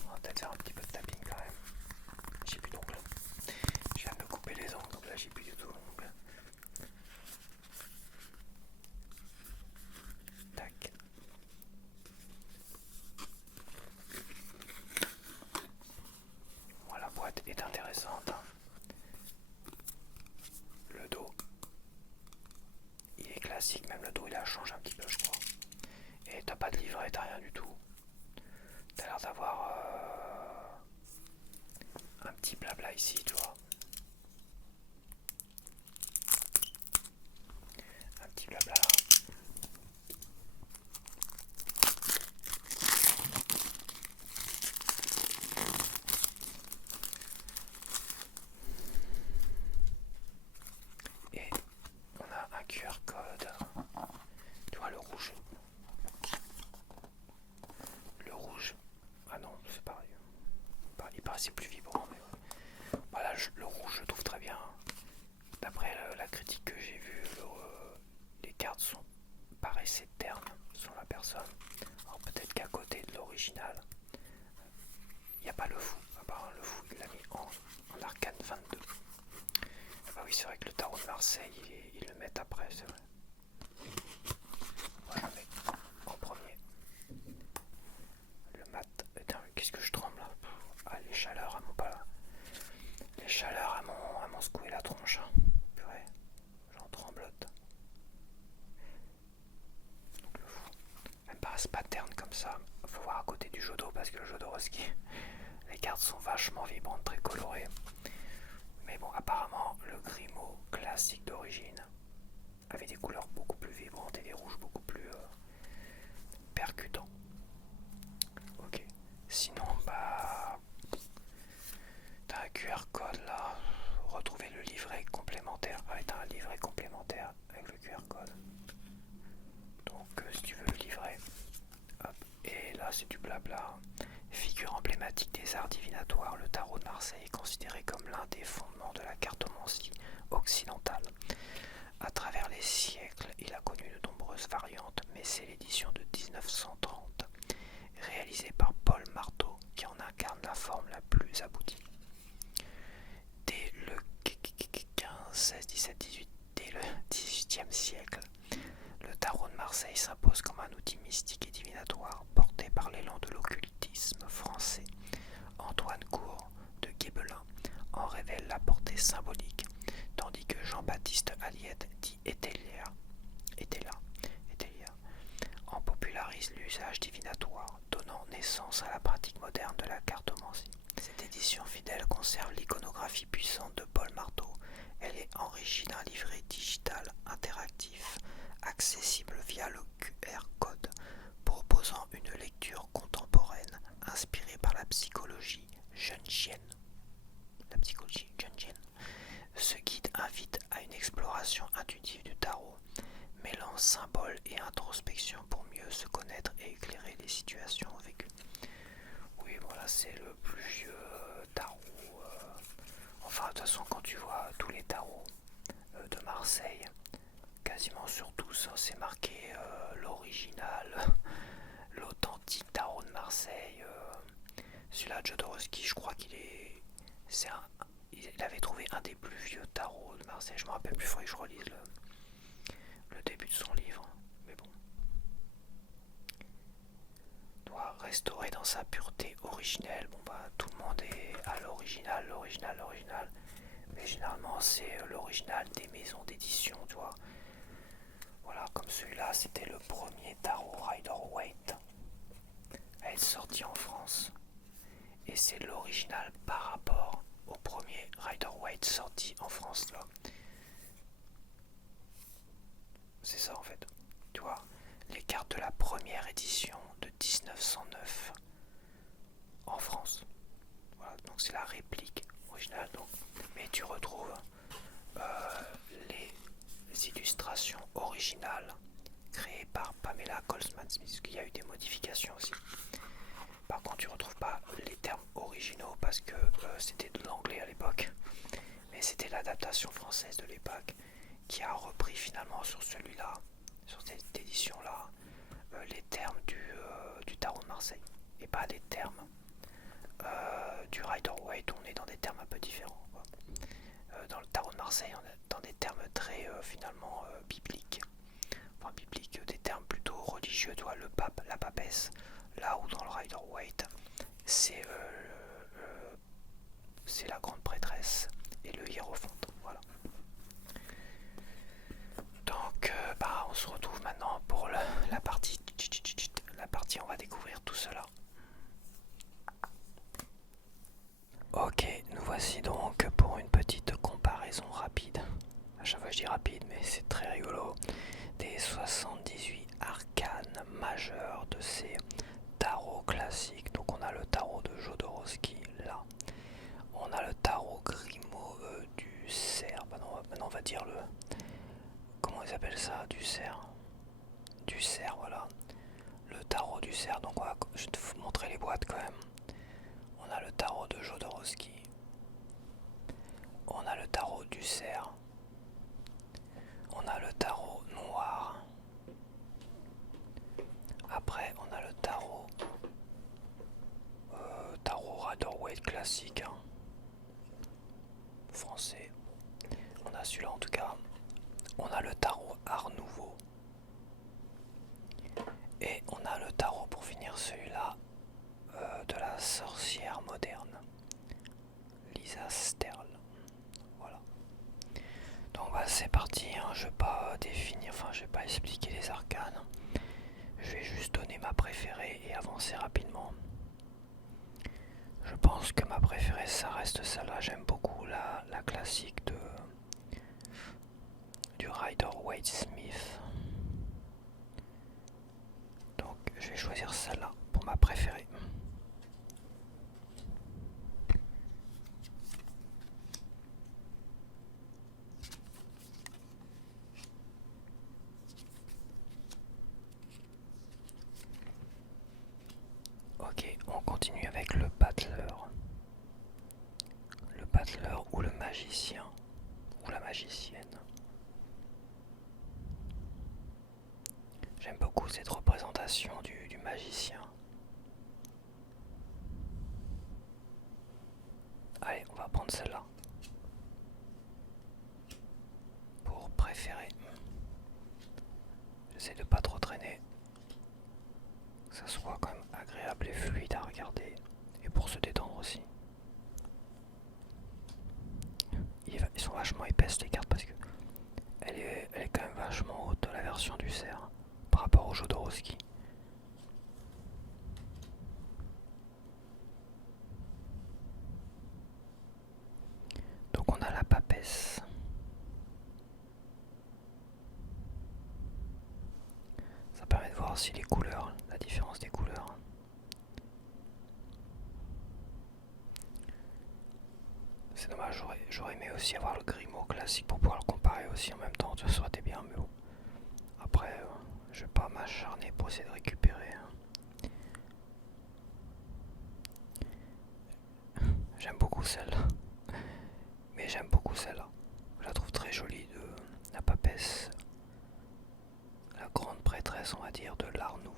On va peut-être faire un petit peu de tapping quand même. J'ai plus d'ongles. Je viens de me couper les ongles, donc là j'ai plus du tout d'ongles. dirait t'as rien du tout. T'as l'air d'avoir un petit blabla ici, tu vois. Un petit blabla là. Et on a un QR code. Tu vois le rouge. Le rouge. Ah non, c'est pareil. Il paraissait plus vibrant, mais voilà, le rouge je trouve très bien. D'après la critique que j'ai vue, les cartes paraissaient ternes sur la personne. Alors peut-être qu'à côté de l'original, il n'y a pas le fou. Ah bah, le fou il l'a mis en arcane 22. Ah bah oui, c'est vrai que le tarot de Marseille, ils le mettent après, c'est vrai. Voilà, mais en premier. Le mat. Putain, qu'est-ce que je tremble là. Ah, les chaleurs à mon pas. Les chaleurs à mon secouer la tronche. Hein. Purée, j'en tremblote. Donc le fou. Elle me paraissent pas terne comme ça. Faut voir à côté du Jodo parce que le Jodorowsky, les cartes sont vachement vibrantes, très colorées. Mais bon, apparemment, le Grimaud classique d'origine avait des couleurs beaucoup plus vibrantes et des rouges beaucoup plus percutants. Ok. Sinon, bah, t'as un QR code là. Retrouver le livret complémentaire. Ah, t'as un livret complémentaire avec le QR code. Donc, si tu veux le livret, hop. Et là, c'est du blabla. Figure emblématique des arts divinatoires, le tarot de Marseille est considéré comme l'un des fondements de la cartomancie occidentale. À travers les siècles, il a connu de nombreuses variantes, mais c'est l'édition de 1930, réalisée par Paul Marteau, qui en incarne la forme la plus aboutie. Dès le 15, 16, 17, 18, dès le 18e siècle, le tarot de Marseille s'impose comme un outil mystique et divinatoire, porté par l'élan de l'occultisme français. Antoine Cour de Guébelin en révèle la portée symbolique, tandis que Jean-Baptiste Aliette dit Étélia en popularise l'usage divinatoire, donnant naissance à la pratique moderne de la cartomancie. Cette édition fidèle conserve l'iconographie puissante de Paul Marteau. Elle est enrichie d'un livret digital interactif, accessible via le QR code, proposant une lecture contemporaine inspirée par la psychologie jungienne. Ce guide invite à une exploration intuitive du tarot, mêlant symboles et introspection pour mieux se connaître et éclairer les situations vécues. Oui, voilà, c'est le plus vieux tarot. Enfin, de toute façon, quand tu vois tous les tarots de Marseille, quasiment sur tous, hein, c'est marqué l'original, l'authentique tarot de Marseille. Celui-là, Jodorowsky, je crois il avait trouvé un des plus vieux tarots de Marseille. Je me rappelle plus, il faudrait que je relise le début de son livre. Mais bon. Doit restaurer dans sa pureté originelle. Bon bah tout le monde est à l'original. Mais généralement c'est l'original des maisons d'édition, tu vois. Voilà, comme celui-là, c'était le premier tarot Rider-Waite à être sorti en France. Et c'est l'original par rapport au premier Rider-Waite sorti en France là. C'est ça en fait. Tu vois, les cartes de la première édition de 1909 en France. Voilà, donc c'est la réplique originale. Donc. Mais tu retrouves les illustrations originales créées par Pamela Goldsman-Smith, qu'il y a eu des modifications aussi. Par contre, tu retrouves pas les termes originaux parce que c'était de l'anglais à l'époque, mais c'était l'adaptation française de l'époque qui a repris finalement sur celui-là, sur cette édition-là, les termes du tarot de Marseille et pas les termes du Rider-Waite. On est dans des termes un peu différents, quoi. Dans le tarot de Marseille, on est dans des termes très finalement bibliques. Enfin bibliques, des termes plutôt religieux, toi, le pape, la papesse. Là où dans le Rider-Waite, c'est la grande prêtresse et le hiérophante. Voilà. Donc, on se retrouve maintenant pour la partie découvrir tout cela. Ok, nous voici donc pour une petite comparaison rapide. À chaque fois je dis rapide, mais c'est très rigolo. Des 78 arcanes majeures de ces tarots classiques. Donc on a le tarot de Jodorowsky là. On a le tarot Grimaud du cerf. Maintenant on va dire le... Comment ils appellent ça? Du cerf. Du cerf, voilà. Le tarot du cerf. Donc je vais te montrer les boîtes quand même. On a le tarot de Jodorowsky. On a le tarot du cerf. On a le tarot noir. Après, on a le tarot Rider-Waite classique, hein, français. On a celui-là en tout cas. On a le tarot Art Nouveau. Et on a le tarot pour finir celui-là de la sorcière moderne, Lisa Sterl. Voilà. Donc bah, c'est parti, hein. Je vais pas définir, enfin je vais pas expliquer les arcanes. Je vais juste donner ma préférée et avancer rapidement. Je pense que ma préférée ça reste celle-là. J'aime beaucoup la classique du Rider-Waite-Smith. Donc je vais choisir celle-là pour ma préférée. Ok, on continue avec le battleur. Le battleur ou le magicien ou la magicienne. J'aime beaucoup cette représentation du magicien. Allez, on va prendre celle-là. Pour préférer. J'essaie de pas trop traîner. Que ça soit quand même agréable et fluide à regarder. Et pour se détendre aussi. Ils sont vachement épaisses les cartes parce que elle est quand même vachement haute la version du cerf par rapport au Jodorowsky. Donc on a la papesse. Ça permet de voir aussi les couleurs, la différence des couleurs. C'est dommage, j'aurais aimé aussi avoir le Grimaud classique pour pouvoir le comparer aussi en même temps, ça aurait été bien, mais bon. Après, je vais pas m'acharner pour essayer de récupérer. J'aime beaucoup celle-là. Mais j'aime beaucoup celle-là. Je la trouve très jolie de la papesse. La grande prêtresse, on va dire, de l'art nouveau.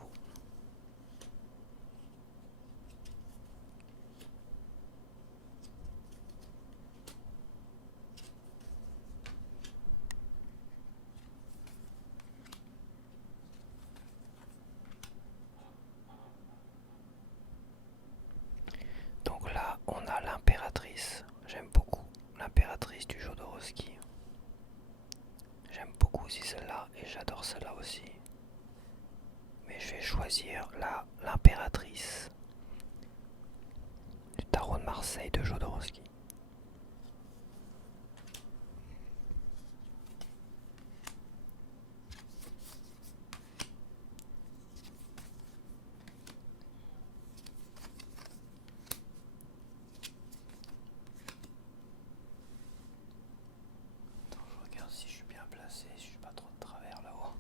Donc là, on a l'impératrice. J'aime beaucoup l'impératrice du Jodorowsky. J'aime beaucoup aussi celle-là et j'adore celle-là aussi. Mais je vais choisir l'impératrice du tarot de Marseille de Jodorowsky. Attends, je regarde si je suis bien placé, si je suis pas trop de travers là-haut.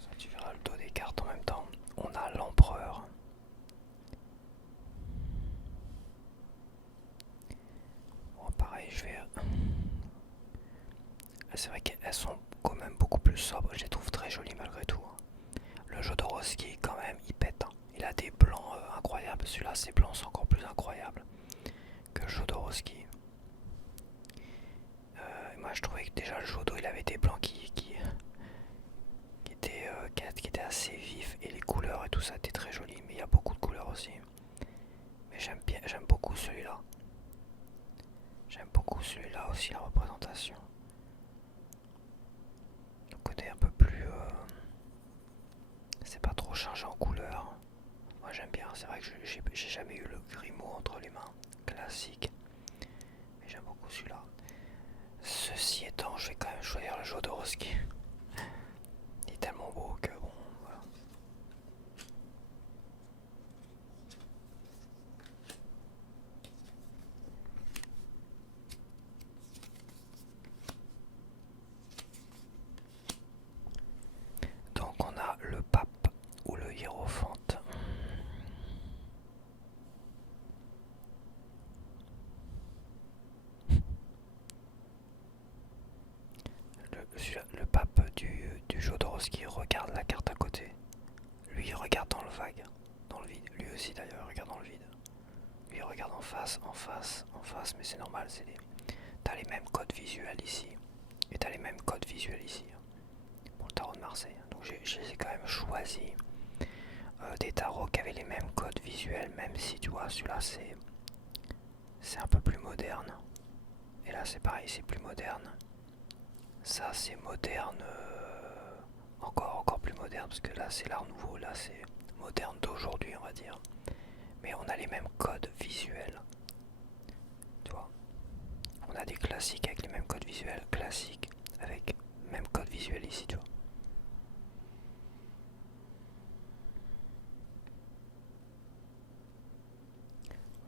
Ça, tu verras le dos des cartes en même temps. On a l'empereur. Bon, pareil, je vais... C'est vrai qu'elles sont quand même beaucoup plus sobres. Je les trouve très jolies malgré tout. Le Jodorowsky, quand même, il pète. Il a des blancs incroyables. Celui-là, ses blancs sont encore plus incroyables que le Jodorowsky. Moi, je trouvais que déjà le Jodo, il avait des blancs qui étaient assez vifs. Et les couleurs et tout ça étaient très joli. Mais il y a beaucoup de couleurs aussi. Mais j'aime beaucoup celui-là. J'aime beaucoup celui-là aussi, la représentation. Le côté un peu plus changer en couleur. Moi j'aime bien, c'est vrai que j'ai jamais eu le Grimaud entre les mains, classique. Mais j'aime beaucoup celui-là. Ceci étant, je vais quand même choisir le Jodorowsky. Il est tellement beau que bon, voilà. Donc on a le pape ou le hiérophante. Le pape du Jodorowsky regarde la carte à côté. Lui il regarde dans le vague, dans le vide. Lui aussi d'ailleurs il regarde dans le vide. Lui il regarde en face, en face, en face, mais c'est normal, t'as les mêmes codes visuels ici. Et t'as les mêmes codes visuels ici. Pour le tarot de Marseille. Donc je les ai quand même choisis. Des tarots qui avaient les mêmes codes visuels, même si tu vois celui-là c'est un peu plus moderne. Et là c'est pareil, c'est plus moderne. Ça c'est moderne, encore plus moderne, parce que là c'est l'art nouveau, là c'est moderne d'aujourd'hui on va dire. Mais on a les mêmes codes visuels. Tu vois, on a des classiques avec les mêmes codes visuels, classiques avec même code visuel ici, tu vois.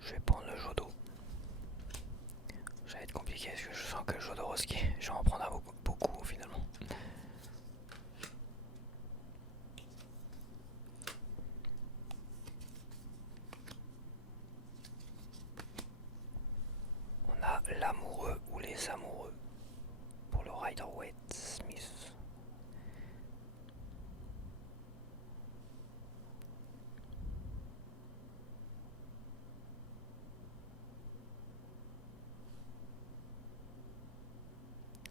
Je vais prendre le Jodo. Ça va être compliqué parce que je sens que le Jodorowsky, je vais en prendre beaucoup finalement. On a l'amoureux ou les amoureux pour le Rider-Waite-Smith.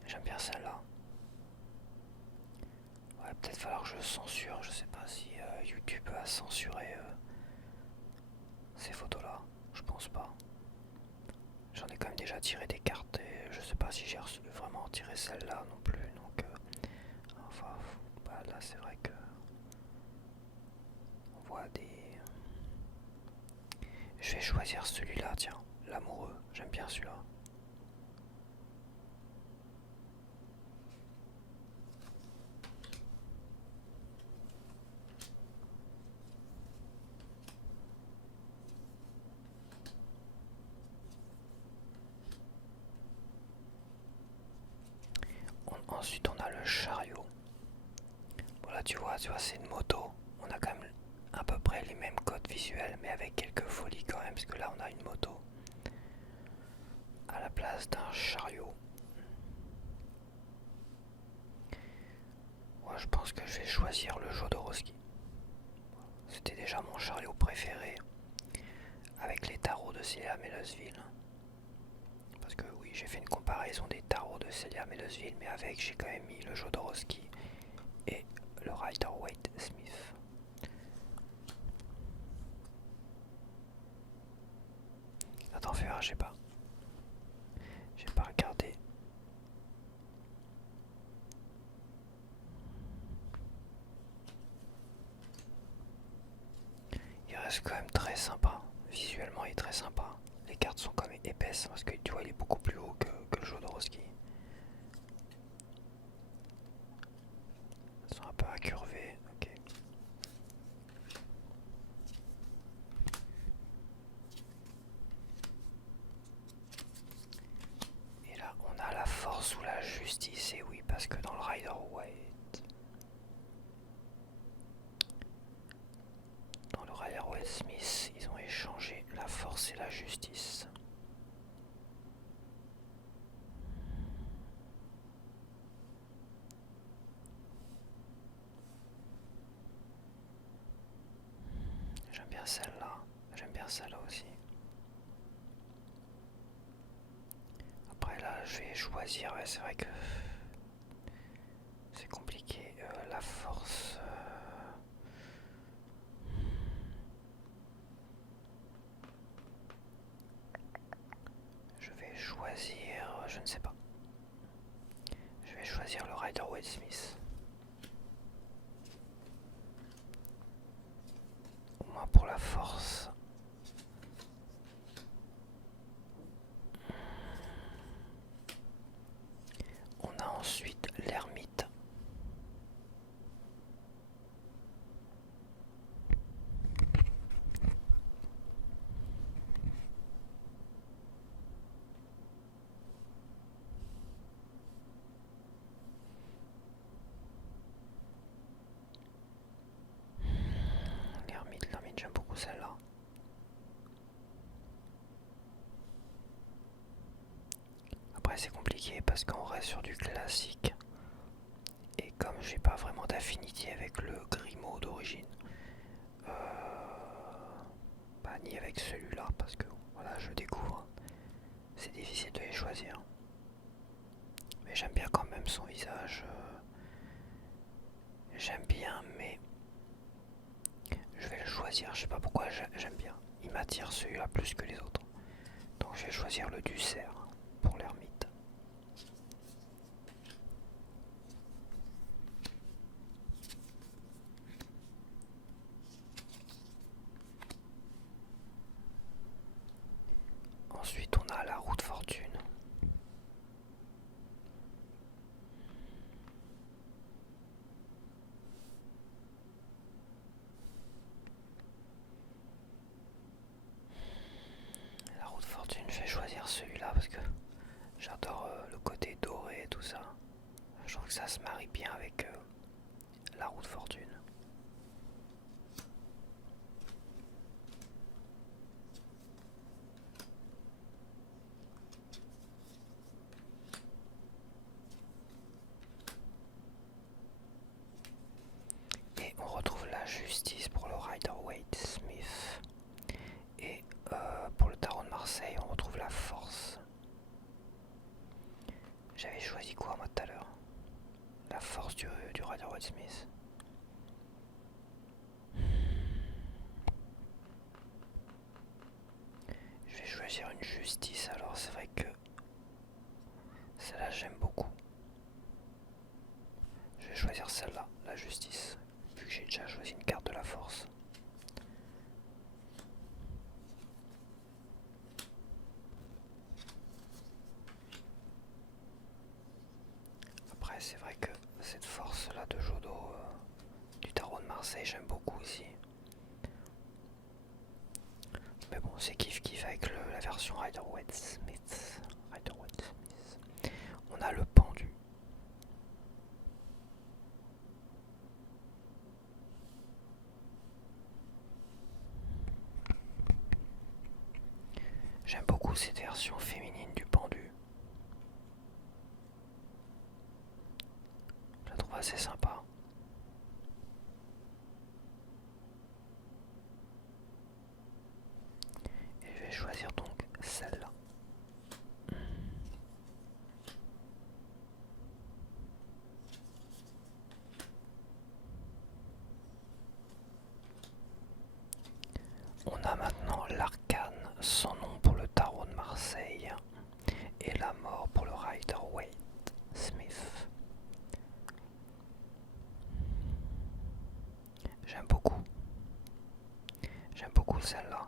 J'aime bien celle-là. Ouais, peut-être falloir que je censure. Je sais pas si YouTube a censuré ces photos-là. Je pense pas. J'en ai quand même déjà tiré des cartes et je sais pas si j'ai vraiment tiré celle-là non plus. Donc, enfin, bah, là c'est vrai que on voit des. Je vais choisir celui-là, tiens, l'amoureux. J'aime bien celui-là. Ensuite, on a le chariot. Voilà, tu vois, c'est une moto. On a quand même à peu près les mêmes codes visuels, mais avec quelques folies quand même, parce que là, on a une moto à la place d'un chariot. Moi, je pense que je vais choisir le Jodorowsky. C'était déjà mon chariot préféré, avec les tarots de Celia Melesville. Parce que oui, j'ai fait une comparaison des tarots de Celia Melesville, mais avec, j'ai quand même mis le Jodorowsky et le Rider-Waite-Smith. Attends, fais voir, j'ai pas regardé. Il reste quand même très sympa. Visuellement, il est très sympa. Les cartes sont quand même épaisses parce que tu vois, il est beaucoup plus haut que le Jodorowsky. Elles sont un peu incurvées. Ok. Et là, on a la force ou la justice. Et oui, parce que dans le Rider-Waite, Smith, ils ont échangé la force et la justice. J'aime bien celle-là. J'aime bien celle-là aussi. Après là, je vais choisir. Ouais, c'est vrai que c'est compliqué. La force. Je vais choisir. Je ne sais pas. Je vais choisir le Rider-Waite-Smith. pour la force. On a ensuite l'ermite. L'ermite, j'aime beaucoup celle-là. Après c'est compliqué parce qu'on reste sur du classique. Et comme j'ai pas vraiment d'affinité avec le Grimaud d'origine, ni avec celui-là parce que voilà je découvre, c'est difficile de les choisir. Mais j'aime bien quand même son visage. J'aime bien mais je vais le choisir, je sais pas pourquoi j'aime bien. Il m'attire celui-là plus que les autres. Donc je vais choisir le Ducerre pour l'ermite. Ensuite on a la roue de fortune. La roue de fortune, je vais choisir celui-là parce que j'adore le côté doré et tout ça. Je trouve que ça se marie bien avec la roue de fortune. Et on retrouve la justice pour le Rider-Waite-Smith. Et pour le tarot de Marseille, on retrouve la force. J'avais choisi quoi moi tout à l'heure? La force du Rider-Waite-Smith. Je vais choisir une justice, alors c'est vrai que celle-là j'aime beaucoup. Je vais choisir celle-là, la justice, vu que j'ai déjà choisi une carte de la force. Après c'est vrai que cette force-là de Jodo du tarot de Marseille, j'aime beaucoup ici. Mais bon, c'est kiff avec la version Rider-Waite-Smith. On a le pendu. J'aime beaucoup cette version féminine du pendu. Je la trouve assez sympa. Et je vais choisir donc celle-là. On a maintenant l'arcane sans nom pour le tarot de Marseille et la mort pour le Rider-Waite-Smith. J'aime beaucoup. J'aime beaucoup celle-là.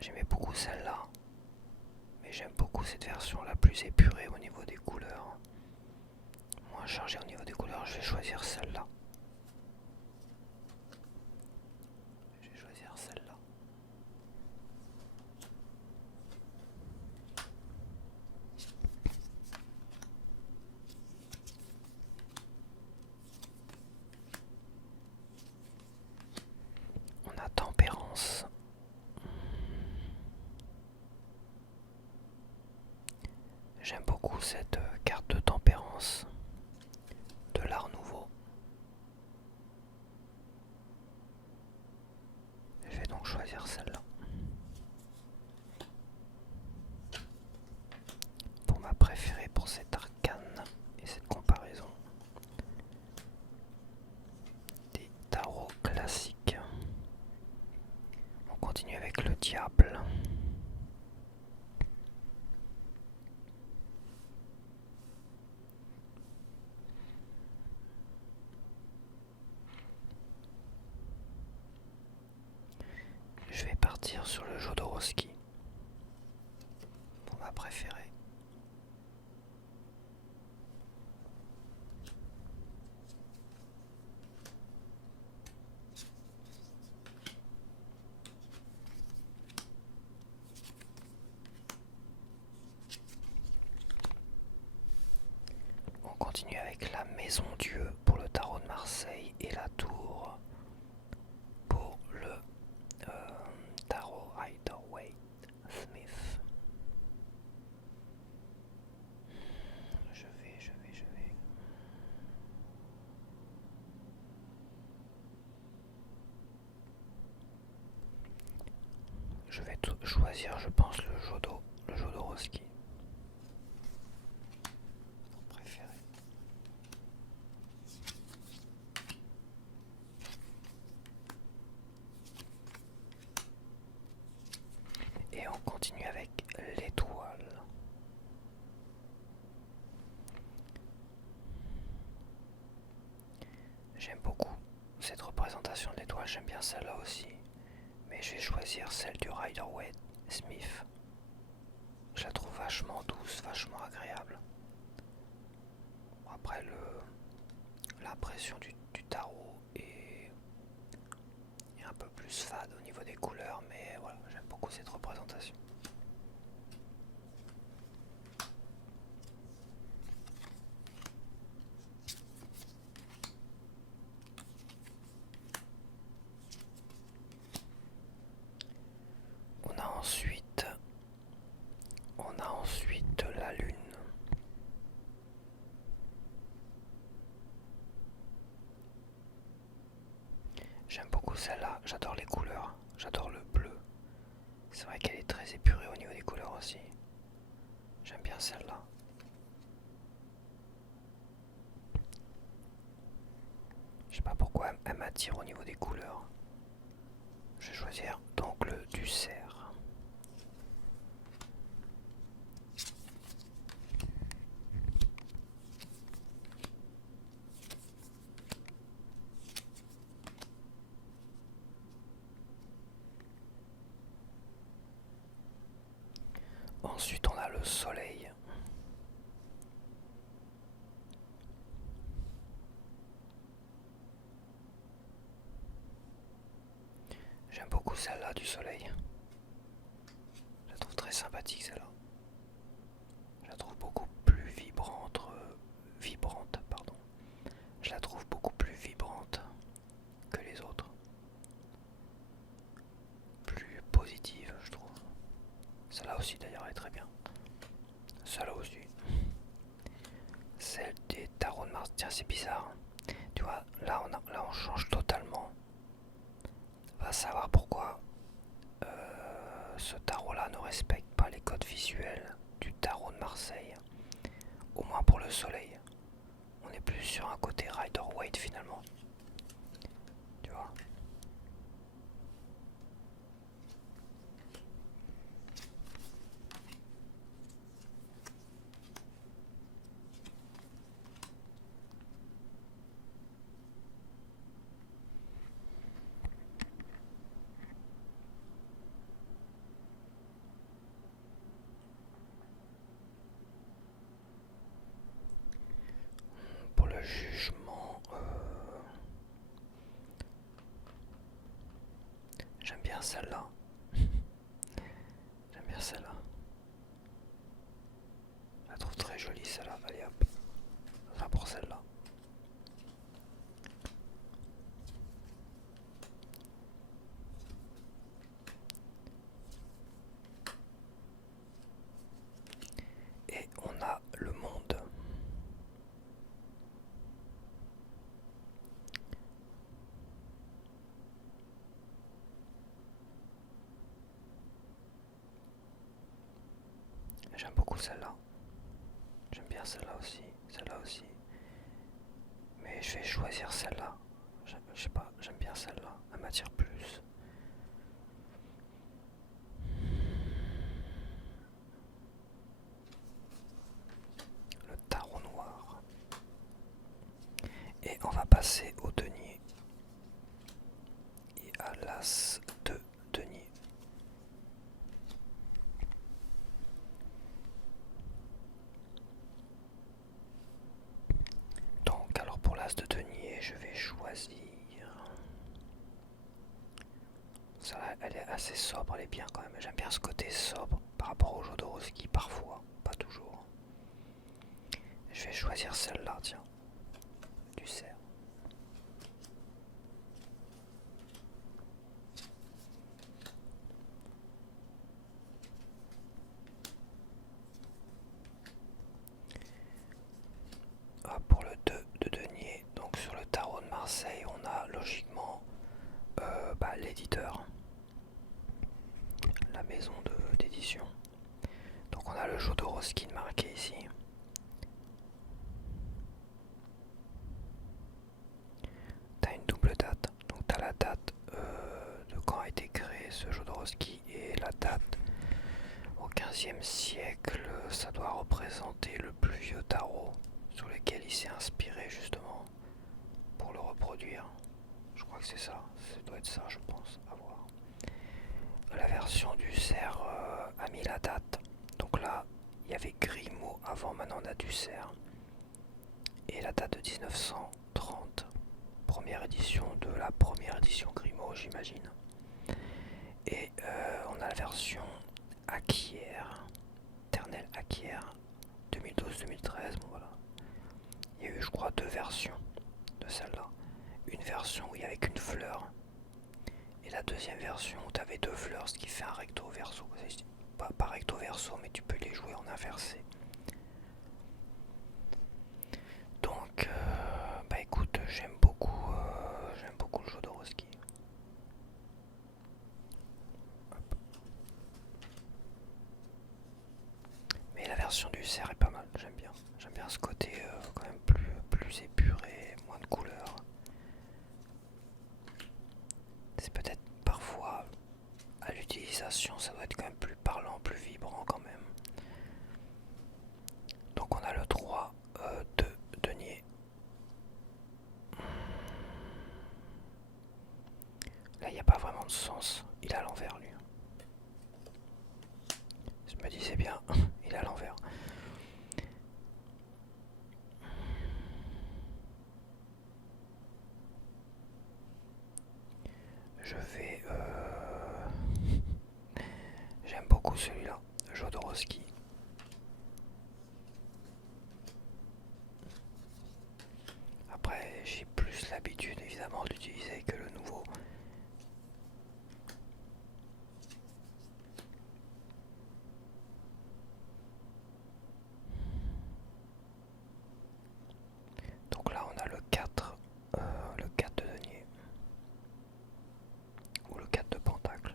J'aimais beaucoup celle-là. Mais j'aime beaucoup cette version la plus épurée au niveau des couleurs. Moins chargée au niveau des couleurs, je vais choisir celle-là. Je vais choisir celle-là. On a tempérance. J'aime beaucoup cette carte de tempérance de l'Art Nouveau. Je vais donc choisir celle-là. Pour ma préférée pour cette arcane et cette comparaison des tarots classiques. On continue avec le diable. sur le Jodorowsky pour ma préférée. On continue avec la Maison Dieu pour le tarot de Marseille et la Tour pour le tarot Rider-Waite-Smith. Je vais. Je vais tout choisir, je pense, le Jodorowsky. Mon préféré. Et on continue avec l'étoile. J'aime beaucoup cette représentation de l'étoile, j'aime bien celle-là aussi. Mais je vais choisir celle du Rider-Waite-Smith. Je la trouve vachement douce, vachement agréable. Après, l'impression du tarot est un peu plus fade au niveau des couleurs, mais voilà, j'aime beaucoup cette représentation. On a ensuite la lune. J'aime beaucoup celle-là, j'adore les couleurs, j'adore le bleu. C'est vrai qu'elle est très épurée au niveau des couleurs aussi. J'aime bien celle-là. Je sais pas pourquoi elle m'attire au niveau des couleurs. Je vais choisir donc le du cerf. Ensuite on a le soleil. J'aime beaucoup celle-là du soleil. Je la trouve très sympathique celle-là. Je la trouve beaucoup plus vibrante. Pardon. Je la trouve beaucoup plus vibrante que les autres. Plus positive, je trouve. Celle-là aussi d'ailleurs est très bien. Celle-là aussi. Celle des tarots de Mars. Tiens, c'est bizarre. Tu vois, là on change totalement. Va savoir pourquoi ce tarot-là ne respecte pas les codes visuels du tarot de Marseille. Au moins pour le soleil. On est plus sur un côté Rider-Waite finalement. Tu vois. Pour le jugement, j'aime bien celle-là. J'aime bien celle-là. Je la trouve très jolie celle-là. Allez hop. Ça pour celle-là. Et on a le monde. J'aime beaucoup celle-là. J'aime bien celle-là aussi. Celle-là aussi. Mais je vais choisir celle-là. Je sais pas, j'aime bien celle-là. Elle m'attire plus. Le tarot noir. Et on va passer au denier. Et à l'as de denier. as de denier, je vais choisir. Ça, elle est assez sobre, elle est bien quand même. J'aime bien ce côté sobre par rapport au Jodorowsky parfois, pas toujours. Je vais choisir celle-là, tiens, du cerf. Ah, pour le 2 de denier, donc sur le tarot de Marseille, on a logiquement l'éditeur, la maison d'édition. Donc on a le Jodorowsky marqué ici. T'as une double date, donc t'as la date de quand a été créé ce Jodorowsky et la date au 15e siècle. Ça doit représenter le plus vieux tarot sur lequel il s'est inspiré justement pour le reproduire. Je crois que c'est ça, ça doit être ça je pense, à voir. La version du cerf a mis la date, donc là il y avait Grimaud avant, maintenant on a du cerf. Et la date de 1930, première édition de la première édition Grimaud j'imagine. Et on a la version Acquière, Ternel Acquière, 2012-2013, bon voilà. Il y a eu je crois deux versions de celle-là. Une version où il y avait qu'une fleur, et la deuxième version où tu avais deux fleurs, ce qui fait un recto verso. Pas recto verso, mais tu peux les jouer en inversé. Donc, écoute, j'aime beaucoup le Jodorowsky. Mais la version du cerf est pas mal, j'aime bien. J'aime bien ce côté quand même plus épuré, moins de couleurs. C'est peut-être parfois à l'utilisation, ça doit être quand même plus parlant, plus vibrant quand même. Donc on a le 3 de denier. Là il n'y a pas vraiment de sens, il est à l'envers lui. Je me disais bien, il est à l'envers. Je vais... J'aime beaucoup celui-là, Jodorowsky. Après, j'ai plus l'habitude évidemment d'utiliser que le nouveau. Donc là, on a le 4 de denier. Ou le 4 de pentacle.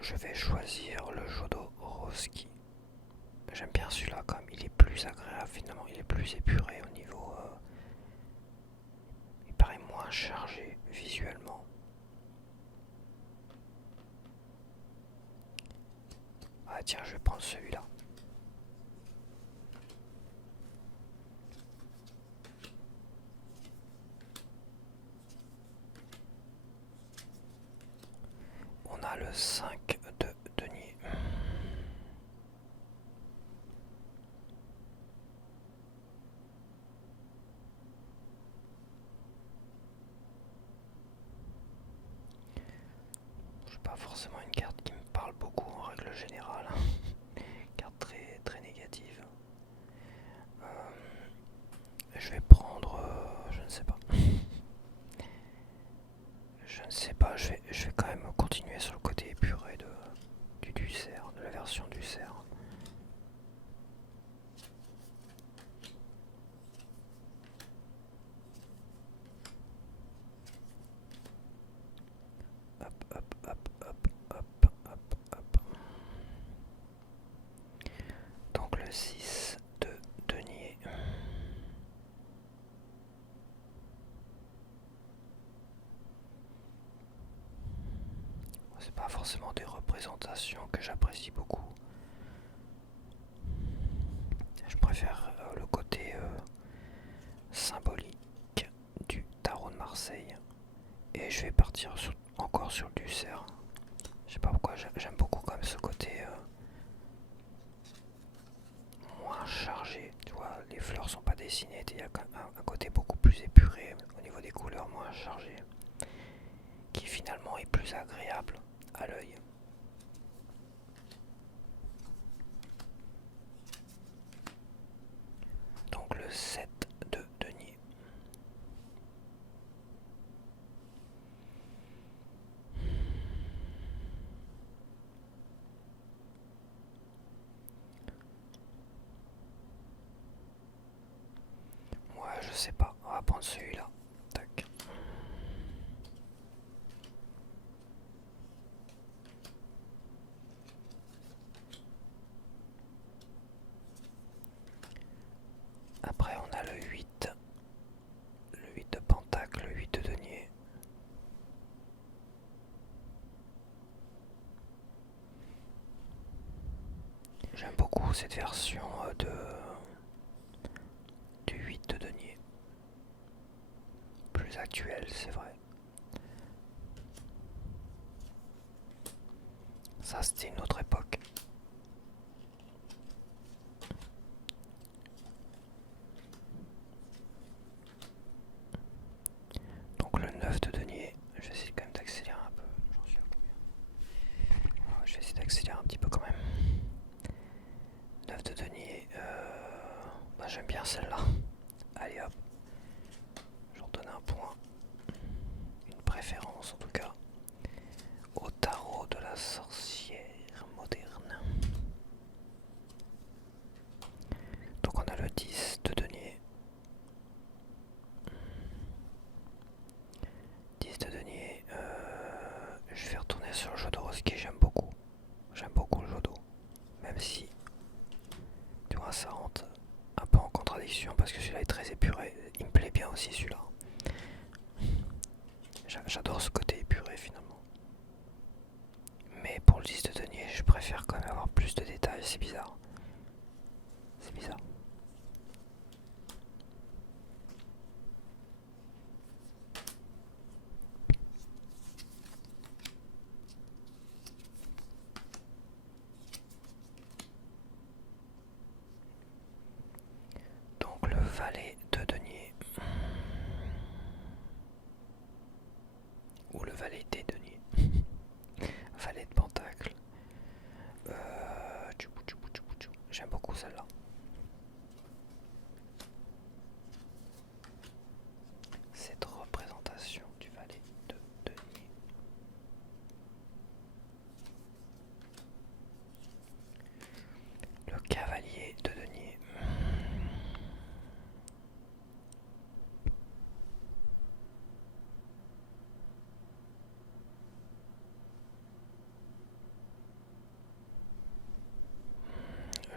Je vais choisir le Jodorowsky. J'aime bien celui-là quand même, il est plus agréable finalement, il est plus épuré au niveau... il paraît moins chargé visuellement. Ah tiens, je vais prendre celui-là. On a le 5 de denier. C'est pas forcément une carte qui me parle beaucoup en règle générale. Carte très négative. Je vais prendre... je ne sais pas. Je ne sais pas, je vais quand même continuer sur le côté épuré du cerf, de la version du cerf. Hop. Donc le 6 de denier. C'est pas forcément des représentations que j'apprécie beaucoup. Je préfère le côté symbolique du tarot de Marseille. Et je vais partir encore sur du cerf. Je sais pas pourquoi, j'aime beaucoup comme ce côté moins chargé. Tu vois, les fleurs sont pas dessinées, il y a un côté beaucoup plus épuré au niveau des couleurs, moins chargé, qui finalement est plus agréable à l'œil. Donc le 7 de denier. Ouais, je sais pas, on va prendre celui-là. Tac. Après on a le 8. Le 8 de pentacle, le 8 de denier. J'aime beaucoup cette version du 8 de denier. Plus actuelle, c'est vrai. Ça, c'était une autre époque. Donc le 9 de denier, je vais essayer quand même d'accélérer un peu. J'en suis à combien? Je vais essayer d'accélérer un petit peu quand même. 9 de denier, bah, j'aime bien celle-là. Allez hop, je leur donne un point. Une préférence en tout cas. Au tarot de la sorcière moderne. Donc on a le 10 de denier. 10 de denier. Je vais retourner sur le Jodorowsky, j'aime beaucoup. J'aime beaucoup le Jodo. Même si, tu vois, ça rentre un peu en contradiction parce que celui-là est très épuré. Il me plaît bien aussi celui-là. J'adore ce côté épuré finalement. Mais pour le 10 de denier, je préfère quand même avoir plus de détails. C'est bizarre. C'est bizarre. Donc le valet de denier. Ou le valet des deniers. Valet de pentacle. J'aime beaucoup celle-là. Cette représentation du valet de denier. Le cavalier de denier.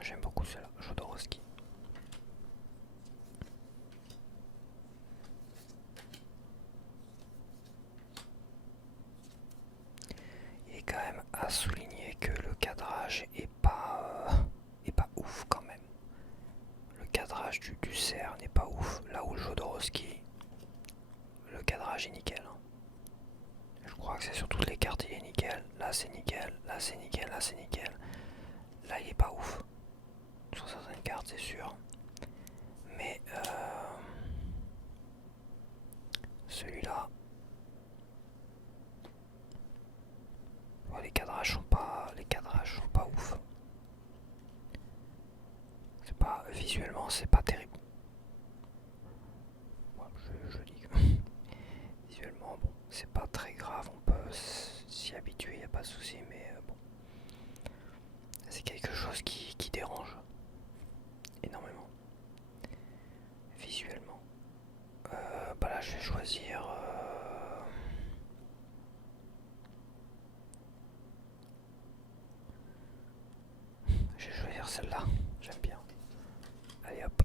J'aime beaucoup celle-là, Jodorowsky. Il est quand même à souligner que le cadrage est pas ouf quand même. Le cadrage du cerf n'est pas ouf. Là où le Jodorowsky, le cadrage est nickel. Je crois que c'est sur toutes les cartes il est nickel. Là c'est nickel, là c'est nickel, là c'est nickel. Là il est pas ouf. Sur certaines cartes c'est sûr. Mais celui-là, les cadrages sont pas ouf. C'est pas visuellement c'est pas terrible. Je dis que visuellement bon c'est pas très grave, on peut s'y habituer, y a pas de souci, mais bon c'est quelque chose qui dérange énormément visuellement. Bah là je vais choisir celle-là, j'aime bien. Allez hop.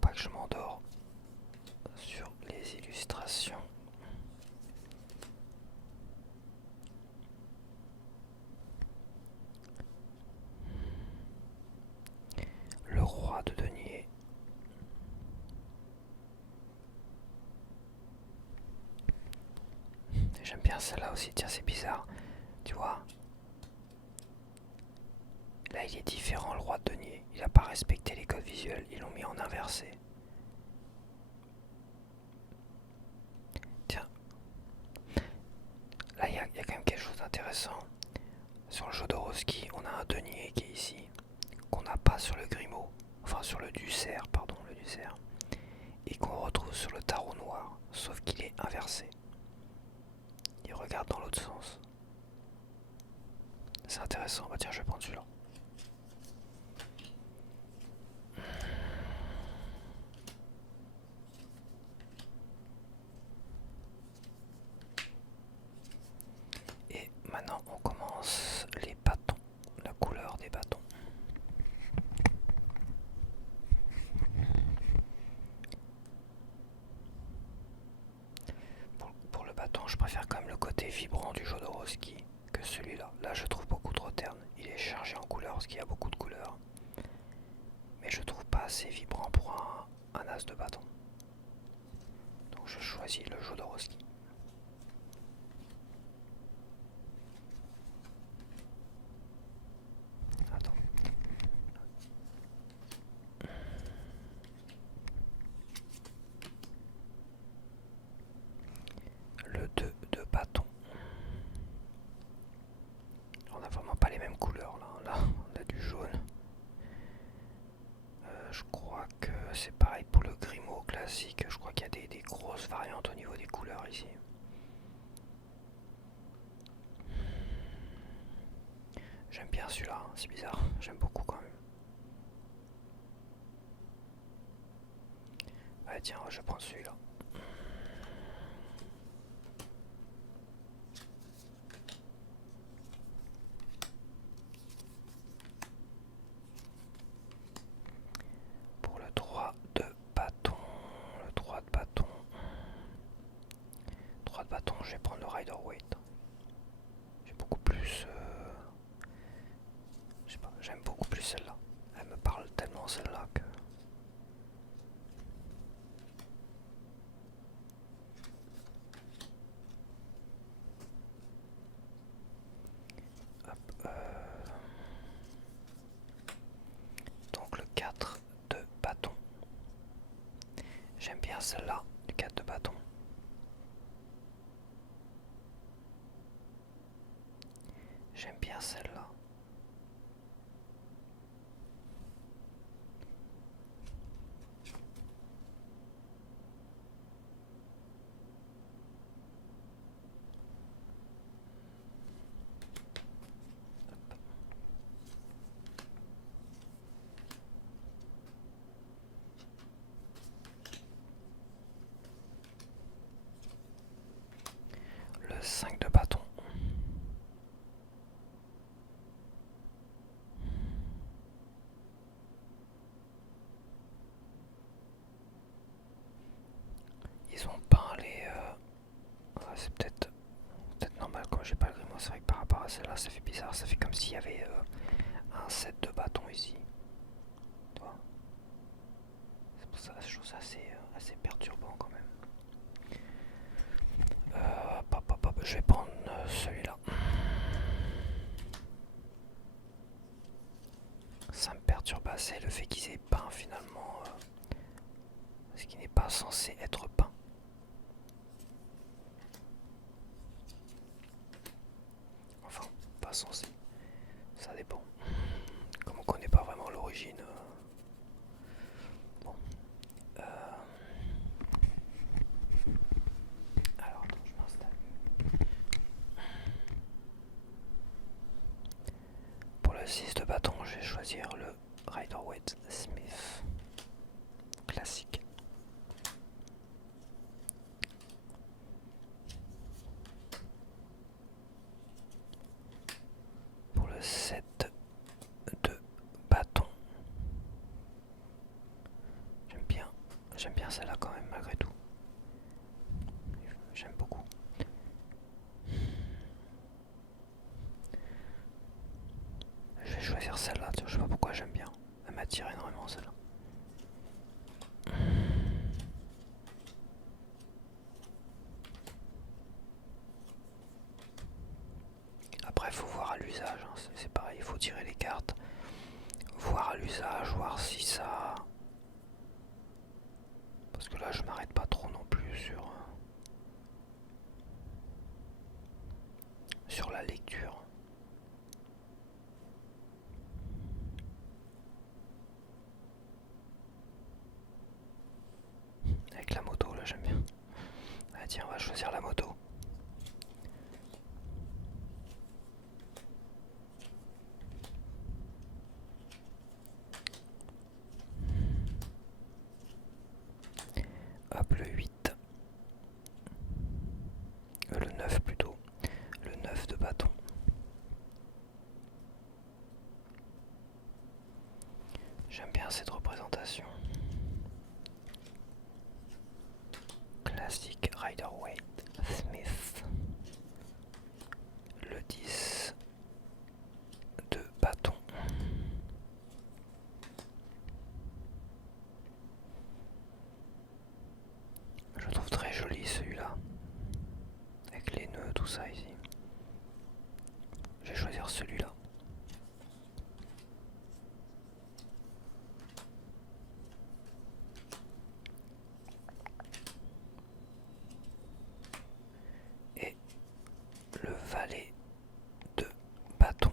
Pas que je m'endors sur les illustrations. Le roi de denier. J'aime bien celle-là aussi, tiens c'est bizarre. Tu vois? Là il est différent le roi de denier. Il n'a pas respecté les codes visuels, ils l'ont mis en inversé. Tiens, là il y a quand même quelque chose d'intéressant. Sur le Jodorowsky, on a un denier qui est ici, qu'on n'a pas sur le Grimaud, enfin sur le Ducerre, pardon, le Ducerre, et qu'on retrouve sur le tarot noir, sauf qu'il est inversé. Il regarde dans l'autre sens. C'est intéressant, bah tiens je vais prendre celui-là. Et maintenant on commence les bâtons, la couleur des bâtons. Pour le bâton, je préfère quand même le côté vibrant du Jodorowsky que celui-là. Là, je trouve beaucoup trop terne. Il est chargé en couleurs parce qu'il y a beaucoup de couleurs. Mais je trouve pas assez vibrant pour un as de bâton. Donc je choisis le Jodorowsky. Attends. Le 2 de bâton. On n'a vraiment pas les mêmes couleurs là. Là, on a du jaune. Je crois que c'est pareil pour le Grimaud classique. Je crois qu'il y a des grosses variantes au niveau des couleurs ici. J'aime bien celui-là, hein, c'est bizarre. J'aime beaucoup quand même. Allez tiens, je vais prendre celui-là. Pour le 3 de bâton. Le 3 de bâton. 3 de bâton, je vais prendre le Rider Waite. J'ai beaucoup plus... je sais pas, j'aime beaucoup plus celle-là. Elle me parle tellement celle-là que... Hop, donc le 4 de bâton. J'aime bien celle-là, le 4 de bâton. J'aime bien celle-là. Le 5 de bâton. Ils ont peint les... c'est peut-être normal quand j'ai pas le grimoire. C'est vrai que par rapport à celle-là, ça fait bizarre. Ça fait comme s'il y avait un set de bâtons ici. Tu vois? C'est pour ça que je trouve ça assez perturbant quand même. Je vais prendre celui-là. Ça me perturbe assez le fait qu'ils aient peint finalement ce qui n'est pas censé être peint. Enfin, pas censé. Ça dépend. Comme on connaît pas vraiment l'origine. Bon. Alors, attends, je m'installe. Pour le 6 de bâton, je vais choisir le Rider Waite Smith classique. Pour le 7 de bâton, j'aime bien celle-là quand même malgré tout. J'aime beaucoup. Je vais choisir celle-là, je sais pas pourquoi j'aime bien. Elle m'attire énormément celle-là. il faut voir à l'usage, hein. C'est pareil, il faut tirer les cartes, voir à l'usage, voir si ça... Parce que là je m'arrête pas trop non plus sur la lecture. Avec la moto là j'aime bien. Ah tiens, on va choisir la moto. Hop, le 8. Le 9 plutôt. Le 9 de bâton. J'aime bien cette représentation. Classique Rider-Waite Smith. Le 10 de bâton. Je trouve très joli celui-là. Avec les nœuds, tout ça ici. Je vais choisir celui-là. Et le valet de bâton.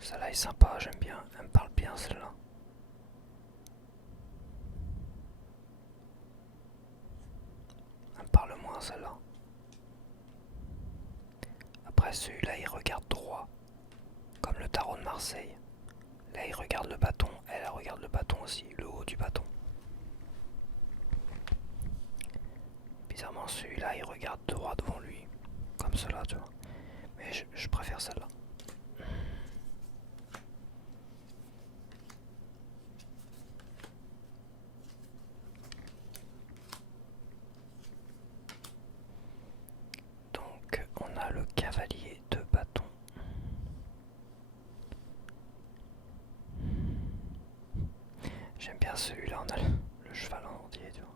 Celle-là est sympa, j'aime bien. Elle me parle bien celle-là. Elle me parle moins celle-là. Après celui-là il regarde droit. Comme le tarot de Marseille. Là il regarde le bâton, elle regarde le bâton aussi, le haut du bâton. Bizarrement celui-là il regarde droit devant lui. Comme cela tu vois. Mais je préfère celle-là. Donc on a le cavalier de bâton. J'aime bien celui-là, on a le cheval en entier, tu vois.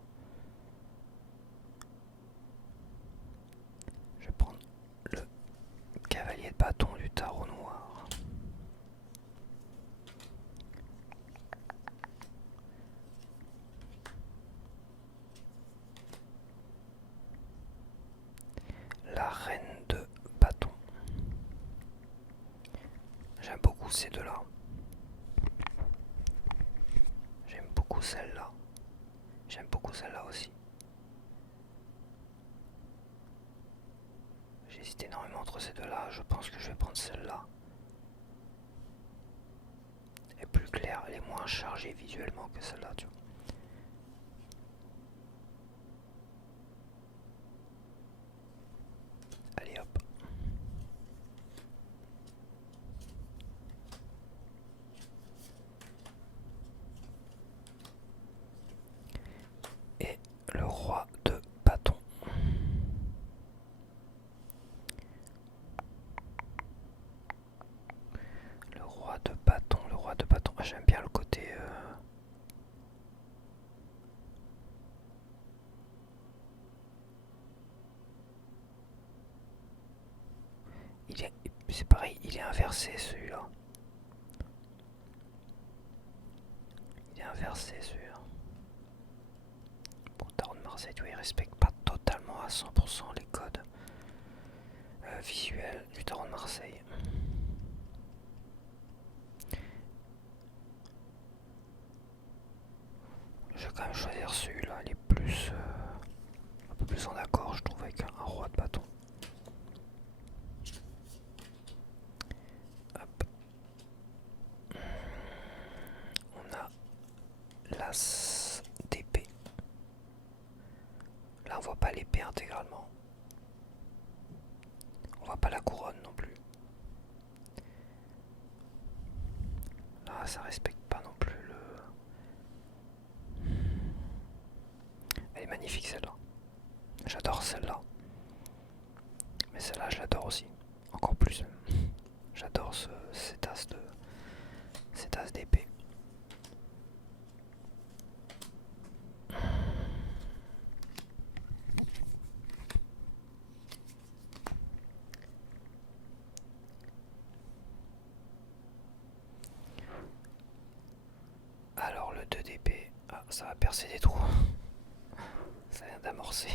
Je vais prendre le cavalier de bâton du tarot noir. La reine de bâton. J'aime beaucoup ces deux-là. J'aime beaucoup celle-là. J'aime beaucoup celle-là aussi. J'hésite énormément entre ces deux-là. Je pense que je vais prendre celle-là. Elle est plus claire, elle est moins chargée visuellement que celle-là, tu vois. Allez hop. Et le roi de bâton. Le roi de bâton, le roi de bâton. Ah, j'aime bien le côté... C'est pareil, il est inversé celui-là. Il est inversé celui-là. Bon, Tarot de Marseille, tu vois, il respecte pas totalement à 100% les codes visuels du Tarot de Marseille. Je vais quand même choisir celui-là, il est plus... un peu plus en accord, je trouve, avec un roi de bâton. Hop. On a l'as d'épée. Là on voit pas l'épée intégralement. On voit pas la couronne non plus. Là ça respecte pas non plus le... Elle est magnifique celle-là. J'adore celle-là. Mais celle-là je l'adore aussi. Encore plus. J'adore cet as d'épée. 2 DP. Ah, ça va percer des trous. Ça vient d'amorcer.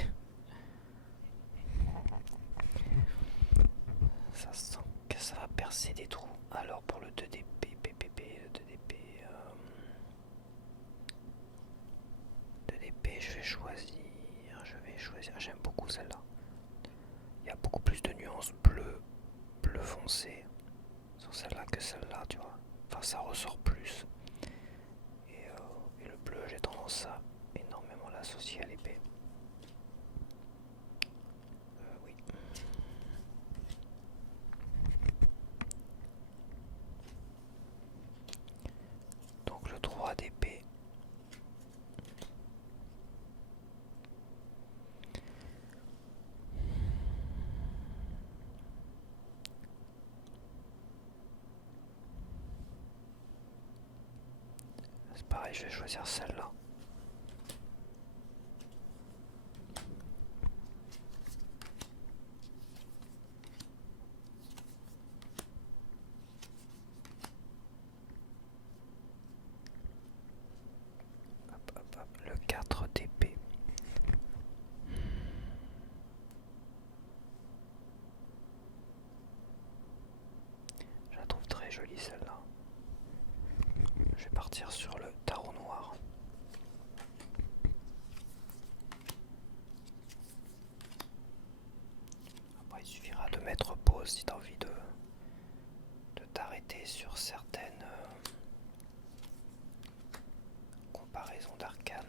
Ça sent que ça va percer des trous. Alors pour le 2DP, PPP, le 2DP, 2DP, je vais choisir. J'aime beaucoup celle-là. Il y a beaucoup plus de nuances bleu foncé sur celle-là que celle-là, tu vois. Enfin, ça ressort plus. Et le bleu, j'ai tendance à énormément l'associer à l'épée. Oui. Donc le 3 d'épée. C'est pareil, je vais choisir celle-là. Le 4 d'épée. Je la trouve très jolie celle-là. Je vais partir sur le tarot noir. Après il suffira de mettre pause si tu as envie de t'arrêter sur certaines comparaisons d'arcanes.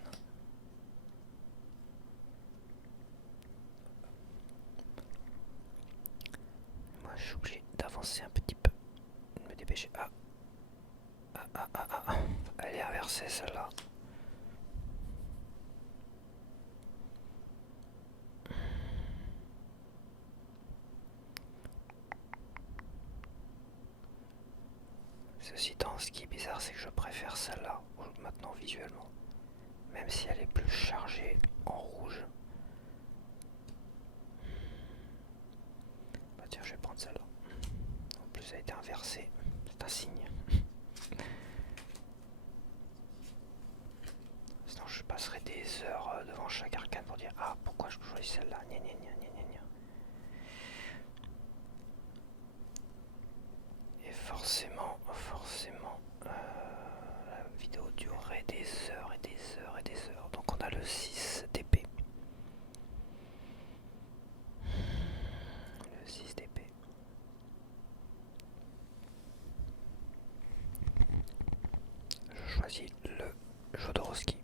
Moi je suis obligé d'avancer un petit peu, de me dépêcher. Elle est inversée celle-là. Ceci étant, ce qui est bizarre, c'est que je préfère celle-là maintenant visuellement, même si elle est plus chargée en rouge. Bah tiens, je vais prendre celle-là. En plus, elle a été inversée, c'est un signe. Sinon, je passerai des heures devant chaque arcane pour dire ah pourquoi je choisis celle-là. Gna gna gna gna gna. Et forcément, la vidéo durerait des heures et des heures et des heures. Donc on a le 6 d'épée. Le 6 d'épée. Je choisis le Jodorowsky.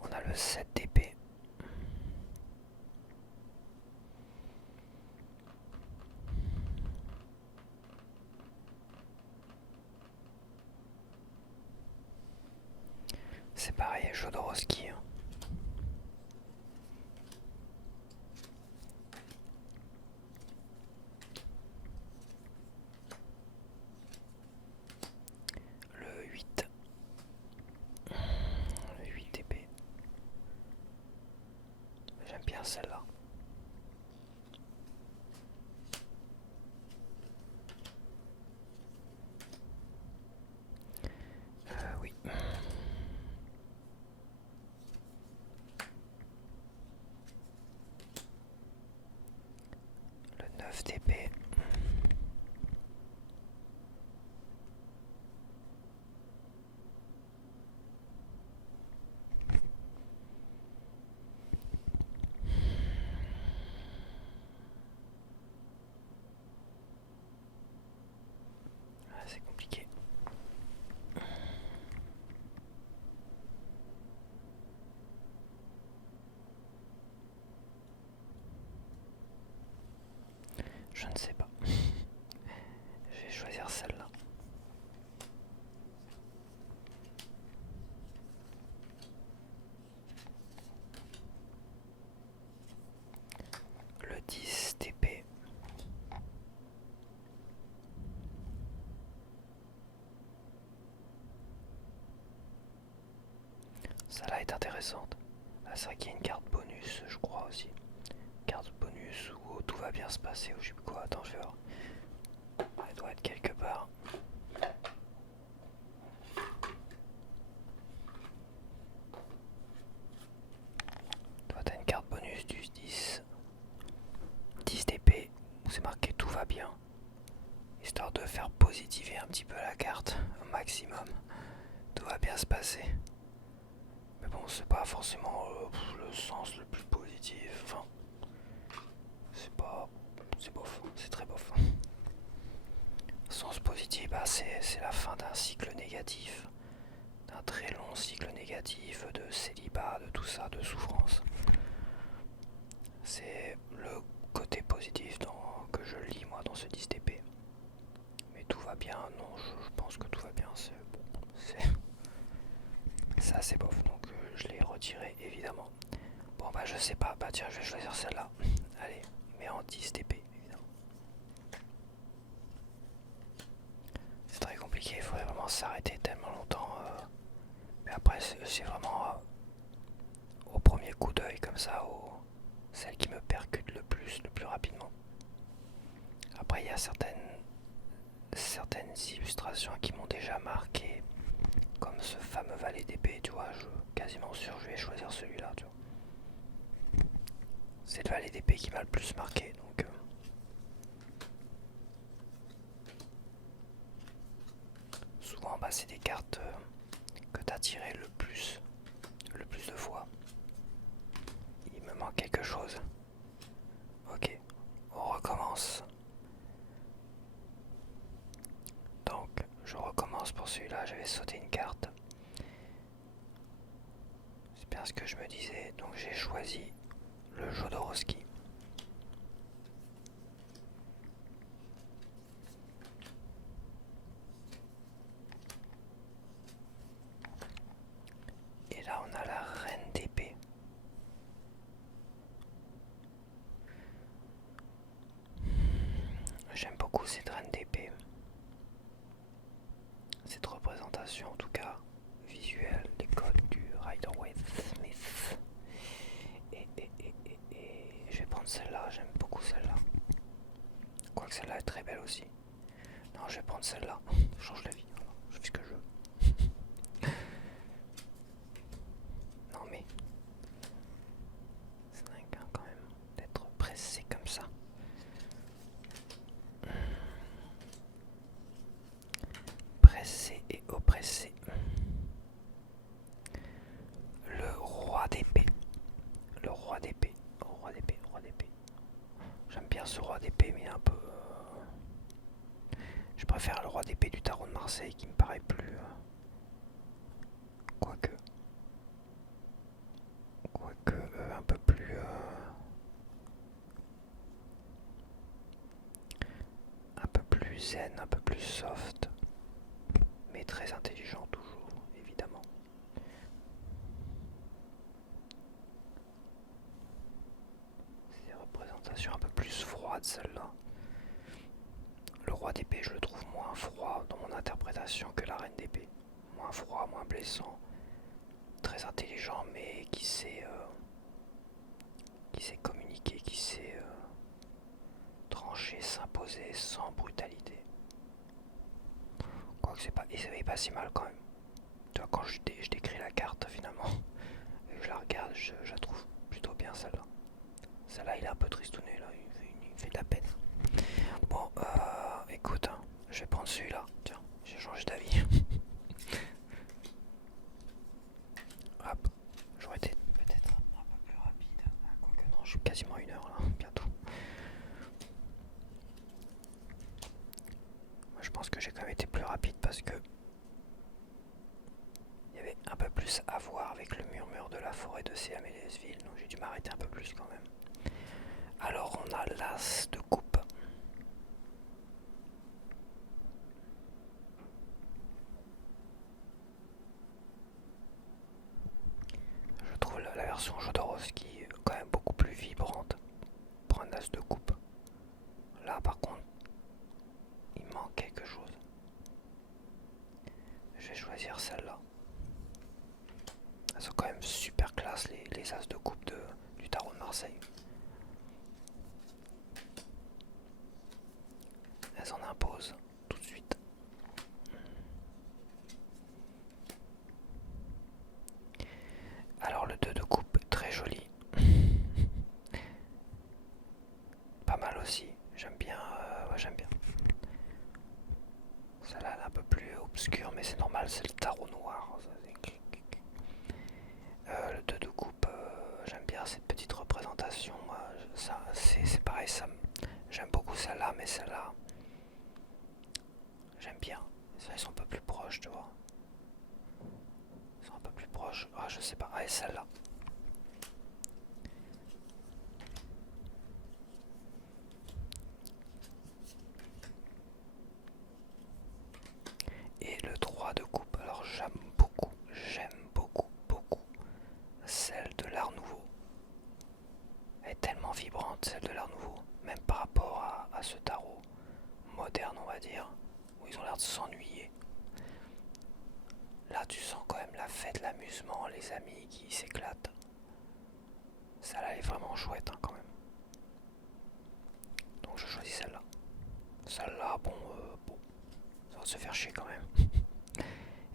On a le 7 d'épée. C'est pareil, Jodorowsky. Le 8. Le 8 d'épée. J'aime bien celle-là. Oui. Le 9 d'épée. Ah, c'est compliqué. Je ne sais pas. Je vais choisir celle-là. Le 10 d'épée. Celle-là est intéressante. Là, c'est vrai qu'il y a une carte bonus, je crois aussi. Carte bonus où tout va bien se passer ou je sais plus quoi. Attends, je vais voir. Elle doit être quelque part. Toi, t'as une carte bonus du 10. 10 d'épée où c'est marqué tout va bien. Histoire de faire positiver un petit peu la carte au maximum. Tout va bien se passer. Mais bon, c'est pas forcément le sens le plus positif. Enfin, c'est pas. C'est bof, c'est très bof. Sens positif, bah c'est la fin d'un cycle négatif. D'un très long cycle négatif de célibat, de tout ça, de souffrance. C'est le côté positif que je lis moi dans ce 10 d'épée. Mais tout va bien, non, je pense que tout va bien. C'est assez bof, donc je l'ai retiré évidemment. Bon bah je sais pas, bah tiens je vais choisir celle-là. Allez, mais en 10 d'épée évidemment. C'est très compliqué, il faudrait vraiment s'arrêter tellement longtemps. Mais après c'est vraiment au premier coup d'œil comme ça, celle qui me percute le plus rapidement. Après il y a certaines illustrations qui m'ont déjà marqué, comme ce fameux valet d'épée, tu vois, quasiment sûr je vais choisir celui-là, tu vois. C'est le valet d'épée qui m'a le plus marqué, donc souvent bah, c'est des cartes que tu as tirées le plus de fois. Il me manque quelque chose. Ok, on recommence. Donc je recommence pour celui-là, j'avais sauté une carte. C'est bien ce que je me disais, donc j'ai choisi le Jodorowsky. Et là on a la reine d'épée. J'aime beaucoup cette reine d'épée. Cette représentation en tout cas visuelle des codes du Rider-Waite-Smith. Et je vais prendre celle-là, j'aime beaucoup celle-là. Quoique celle-là est très belle aussi. Non, je vais prendre celle-là. Je change d'avis, voilà. Je fais ce que je veux. Non mais c'est dingue hein, quand même d'être pressé comme ça. Pressé et oppressé. Le roi d'épée. Le roi d'épée. Roi d'épée, roi d'épée. J'aime bien ce roi d'épée mais un peu... Je préfère le roi d'épée du tarot de Marseille qui me paraît plus... Quoique un peu plus... un peu plus zen, un peu plus soft. Mais très intelligent toujours, évidemment. C'est des représentations un peu plus froides celle-là. Le roi d'épée je le trouve moins froid dans mon interprétation que la reine d'épée. Moins froid, moins blessant. Très intelligent mais qui sait communiquer, qui sait trancher, s'imposer sans brutalité. Quoique c'est pas si mal quand même. Tu vois, quand je décris la carte finalement, et je la regarde, je la trouve plutôt bien celle-là. Celle-là il est un peu tristouné là, il fait de la peine. Bon, écoute, hein, je vais prendre celui-là. Tiens, j'ai changé d'avis. Hop, j'aurais été peut-être un peu plus rapide. Quoique non, je suis quasiment à 1 heure là, bientôt. Moi, je pense que j'ai quand même été plus rapide parce que il y avait un peu plus à voir avec le murmure de la forêt de Siam-et-Lesville, donc j'ai dû m'arrêter un peu plus quand même. Alors on a l'as de coupe. Je trouve la version Jodorowsky quand même beaucoup plus vibrante pour un as de coupe. Là par contre, il manque quelque chose. Je vais choisir celle-là. Elles sont quand même celles-là, j'aime bien. Elles sont un peu plus proches, tu vois. Elles sont un peu plus proches. Ah, je sais pas. Allez, celle-là. Et le 3 de coupe. Alors, j'aime beaucoup celle de l'Art Nouveau. Elle est tellement vibrante, celle de l'Art Nouveau. Même par rapport à ce tarot moderne, on va dire, où ils ont l'air de s'ennuyer. Là, tu sens quand même la fête, l'amusement, les amis qui s'éclatent. Celle-là, elle est vraiment chouette, hein, quand même. Donc, je choisis celle-là. Celle-là, bon, ça va se faire chier quand même.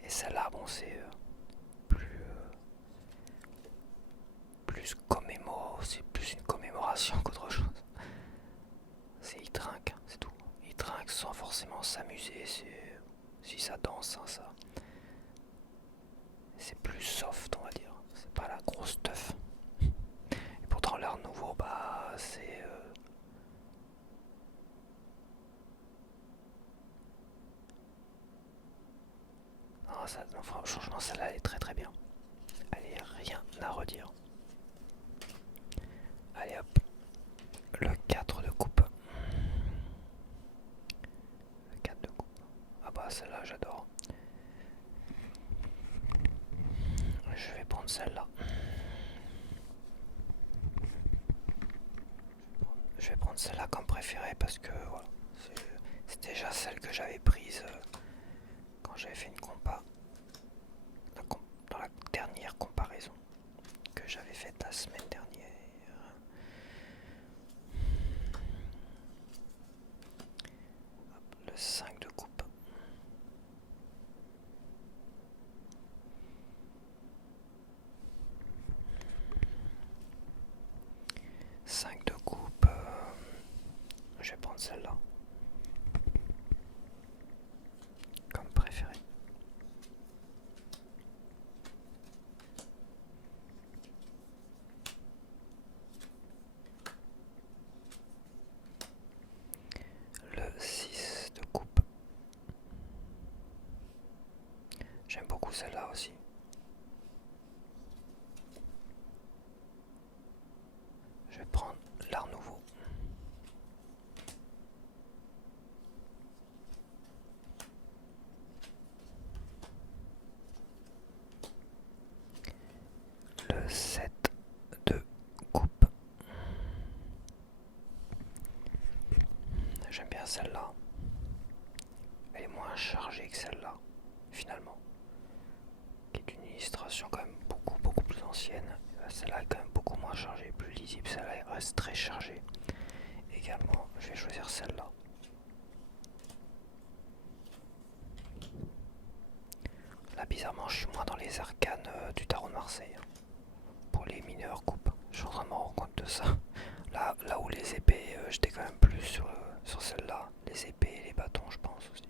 Et celle-là, bon, c'est plus, c'est plus une commémoration qu'autre chose. C'est il trinque, c'est tout. Il trinque sans forcément s'amuser. Si ça danse, hein, ça. C'est plus soft, on va dire. C'est pas la grosse teuf. Et pourtant, l'Art Nouveau, bah, c'est. Non, franchement, celle-là, elle est très très bien. Allez, rien à redire. Allez hop, le 4 de coupe. Le 4 de coupe. Ah bah celle-là j'adore. Je vais prendre celle-là. Je vais prendre celle-là comme préférée parce que voilà, c'est déjà celle que j'avais prise quand j'avais fait une compa. Dans la dernière comparaison que j'avais faite la semaine dernière. Hop, le 5 de coupe. De coupe, je vais prendre celle-là comme préféré. Le 6 de coupe. J'aime beaucoup celle-là aussi. Je vais prendre l'Art Nouveau. Le 7 de coupe. J'aime bien celle-là. Elle est moins chargée que celle-là, finalement. Qui est une illustration quand même beaucoup plus ancienne. Celle-là est quand même beaucoup moins chargée, plus lisible. Celle-là elle reste très chargée. Également, je vais choisir celle-là. Là, bizarrement, je suis moins dans les arcanes du tarot de Marseille. Pour les mineurs coupes. Je suis en train de me rendre compte de ça. Là où les épées, j'étais quand même plus sur celle-là. Les épées et les bâtons, je pense aussi.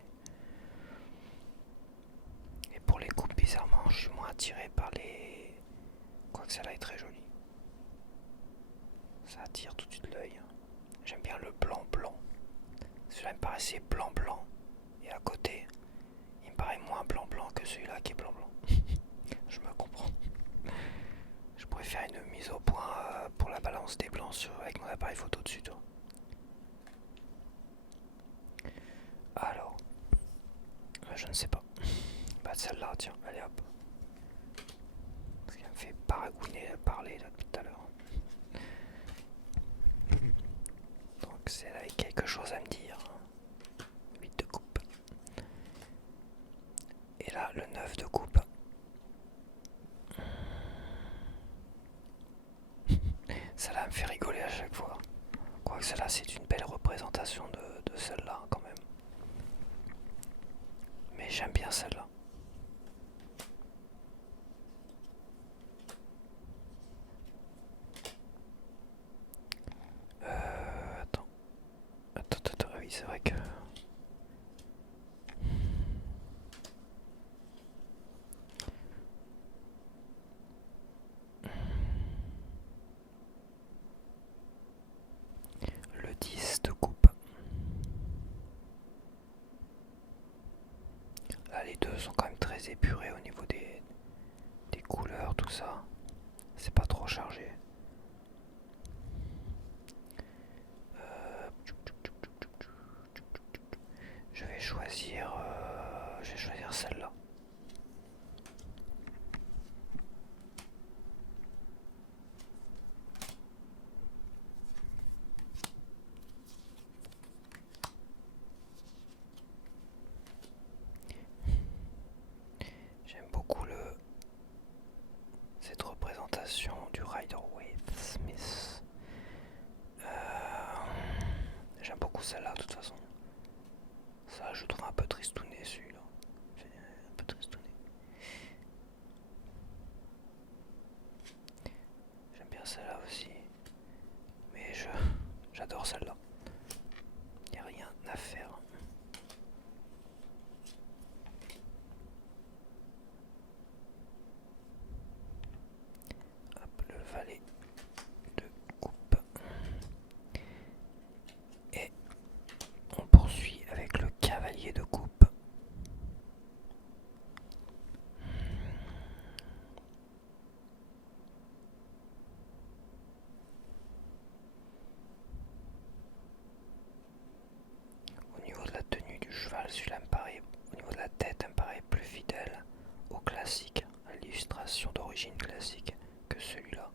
Et pour les coupes, bizarrement, je suis moins attiré par les... Quoique celle-là est très jolie. Ça attire tout de suite l'œil. J'aime bien le blanc. Celui-là me paraissait blanc. Et à côté, il me paraît moins blanc que celui-là qui est blanc. Je me comprends. Je pourrais faire une mise au point pour la balance des blancs avec mon appareil photo dessus, toi. Alors, je ne sais pas. Bah celle-là, tiens, allez hop. Parce qu'elle me fait paragouiner, parler là depuis tout à l'heure. Donc celle-là a quelque chose à me dire. 8 de coupe. Et là, le 9 de coupe. Celle-là me fait rigoler à chaque fois. Quoique celle-là, c'est une belle représentation de celle-là quand même. Mais j'aime bien celle-là. Attends. Oui, c'est vrai que... Le 10 de coupe. sont quand même très épurés au niveau des couleurs, tout ça. C'est pas trop chargé. Je vais choisir celle-là. J'aime beaucoup cette représentation du Rider-Waite-Smith. J'aime beaucoup celle-là de toute façon. Ça, je trouve un peu tristouné celui-là. Un peu tristouné. J'aime bien celle-là aussi. Mais j'adore celle-là. Il n'y a rien à faire. Hop, le valet de coupe. Et on poursuit avec le cavalier de coupe. Au niveau de la tenue du cheval, celui-là me paraît, au niveau de la tête, elle me paraît plus fidèle au classique, à l'illustration d'origine classique que celui-là.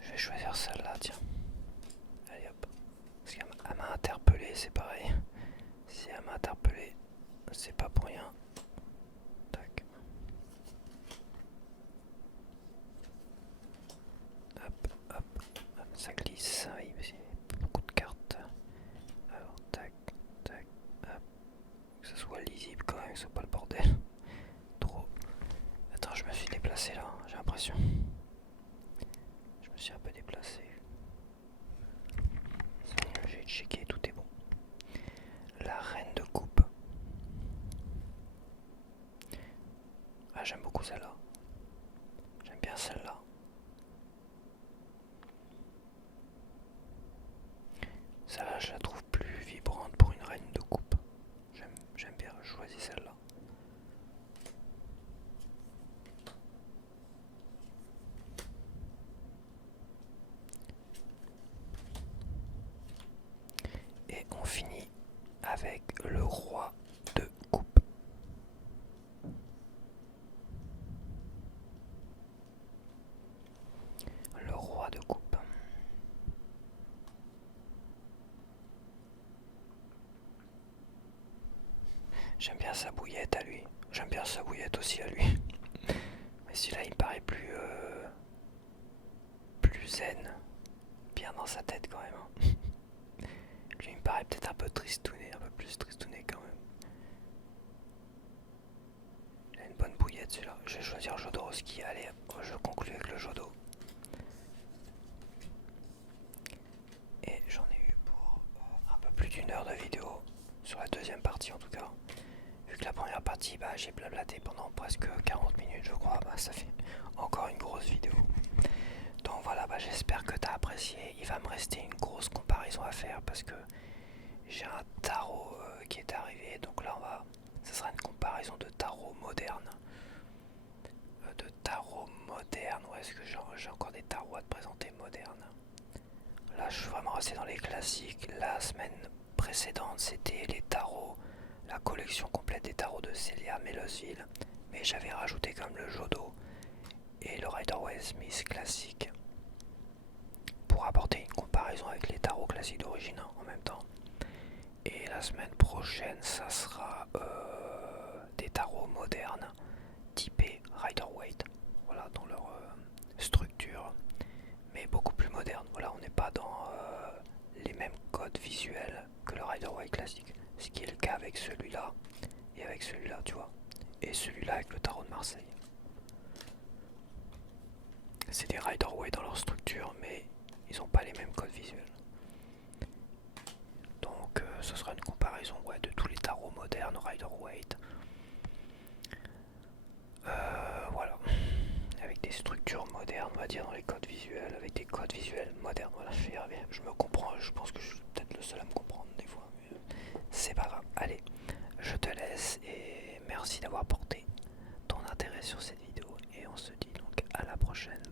Je vais choisir celle-là, tiens. Allez hop. Parce qu'elle m'a interpellé, c'est pareil. Si elle m'a interpellé, c'est pas pour rien. Tac. Hop, hop, hop. Ça glisse. Oui, mais c'est beaucoup de cartes. Alors, tac, tac, hop. Que ce soit lisible quand même, que ce soit pas le bordel. Trop. Attends, je me suis déplacé là, j'ai l'impression. Je me suis un peu déplacé. J'ai checké, tout est bon. La reine de coupe. Ah, j'aime beaucoup celle-là. J'aime bien celle-là. Celle-là, je la trouve plus vibrante pour une reine de coupe. J'aime bien, je choisis celle-là. Et on finit avec le roi de coupe. Le roi de coupe. J'aime bien sa bouillette à lui. J'aime bien sa bouillette aussi à lui. Mais celui-là, il me paraît plus zen. Bien dans sa tête quand même. Hein. Lui, il me paraît peut-être un peu tristouné, un peu plus tristouné quand même. Il a une bonne bouillette celui-là. Je vais choisir Jodorowsky. Allez, je conclue avec le Jodo. Et j'en ai eu pour un peu plus d'une heure de vidéo. Sur la deuxième partie en tout cas. Vu que la première partie, j'ai blablaté pendant presque 40 minutes je crois. Ça fait encore une grosse vidéo. Donc voilà, j'espère que tu as apprécié. Il va me rester une grosse comparaison à faire parce que j'ai un tarot qui est arrivé. Donc là, ça sera une comparaison de tarot moderne. De tarot moderne, ou est-ce que j'ai encore des tarots à te présenter modernes? Là, je suis vraiment resté dans les classiques. La semaine précédente, c'était les tarots, la collection complète des tarots de Celia Melosville. Mais j'avais rajouté comme le Jodo et le Rider-Waite-Smith classique pour apporter une comparaison avec les tarots classiques d'origine en même temps. Et la semaine prochaine, ça sera des tarots modernes typés Rider-Waite, voilà, dans leur structure, mais beaucoup plus moderne. Voilà, on n'est pas dans les mêmes codes visuels que le Rider-Waite classique, ce qui est le cas avec celui-là et avec celui-là, tu vois, et celui-là avec le tarot de Marseille. C'est des Rider-Waite dans leur structure, mais ils n'ont pas les mêmes codes visuels. Donc ce sera une comparaison de tous les tarots modernes Rider-Waite. écriture moderne, on va dire, dans les codes visuels, avec des codes visuels modernes. Voilà, je vais y arriver. Je me comprends, je pense que je suis peut-être le seul à me comprendre des fois, mais c'est pas grave. Allez, je te laisse et merci d'avoir porté ton intérêt sur cette vidéo et on se dit donc à la prochaine.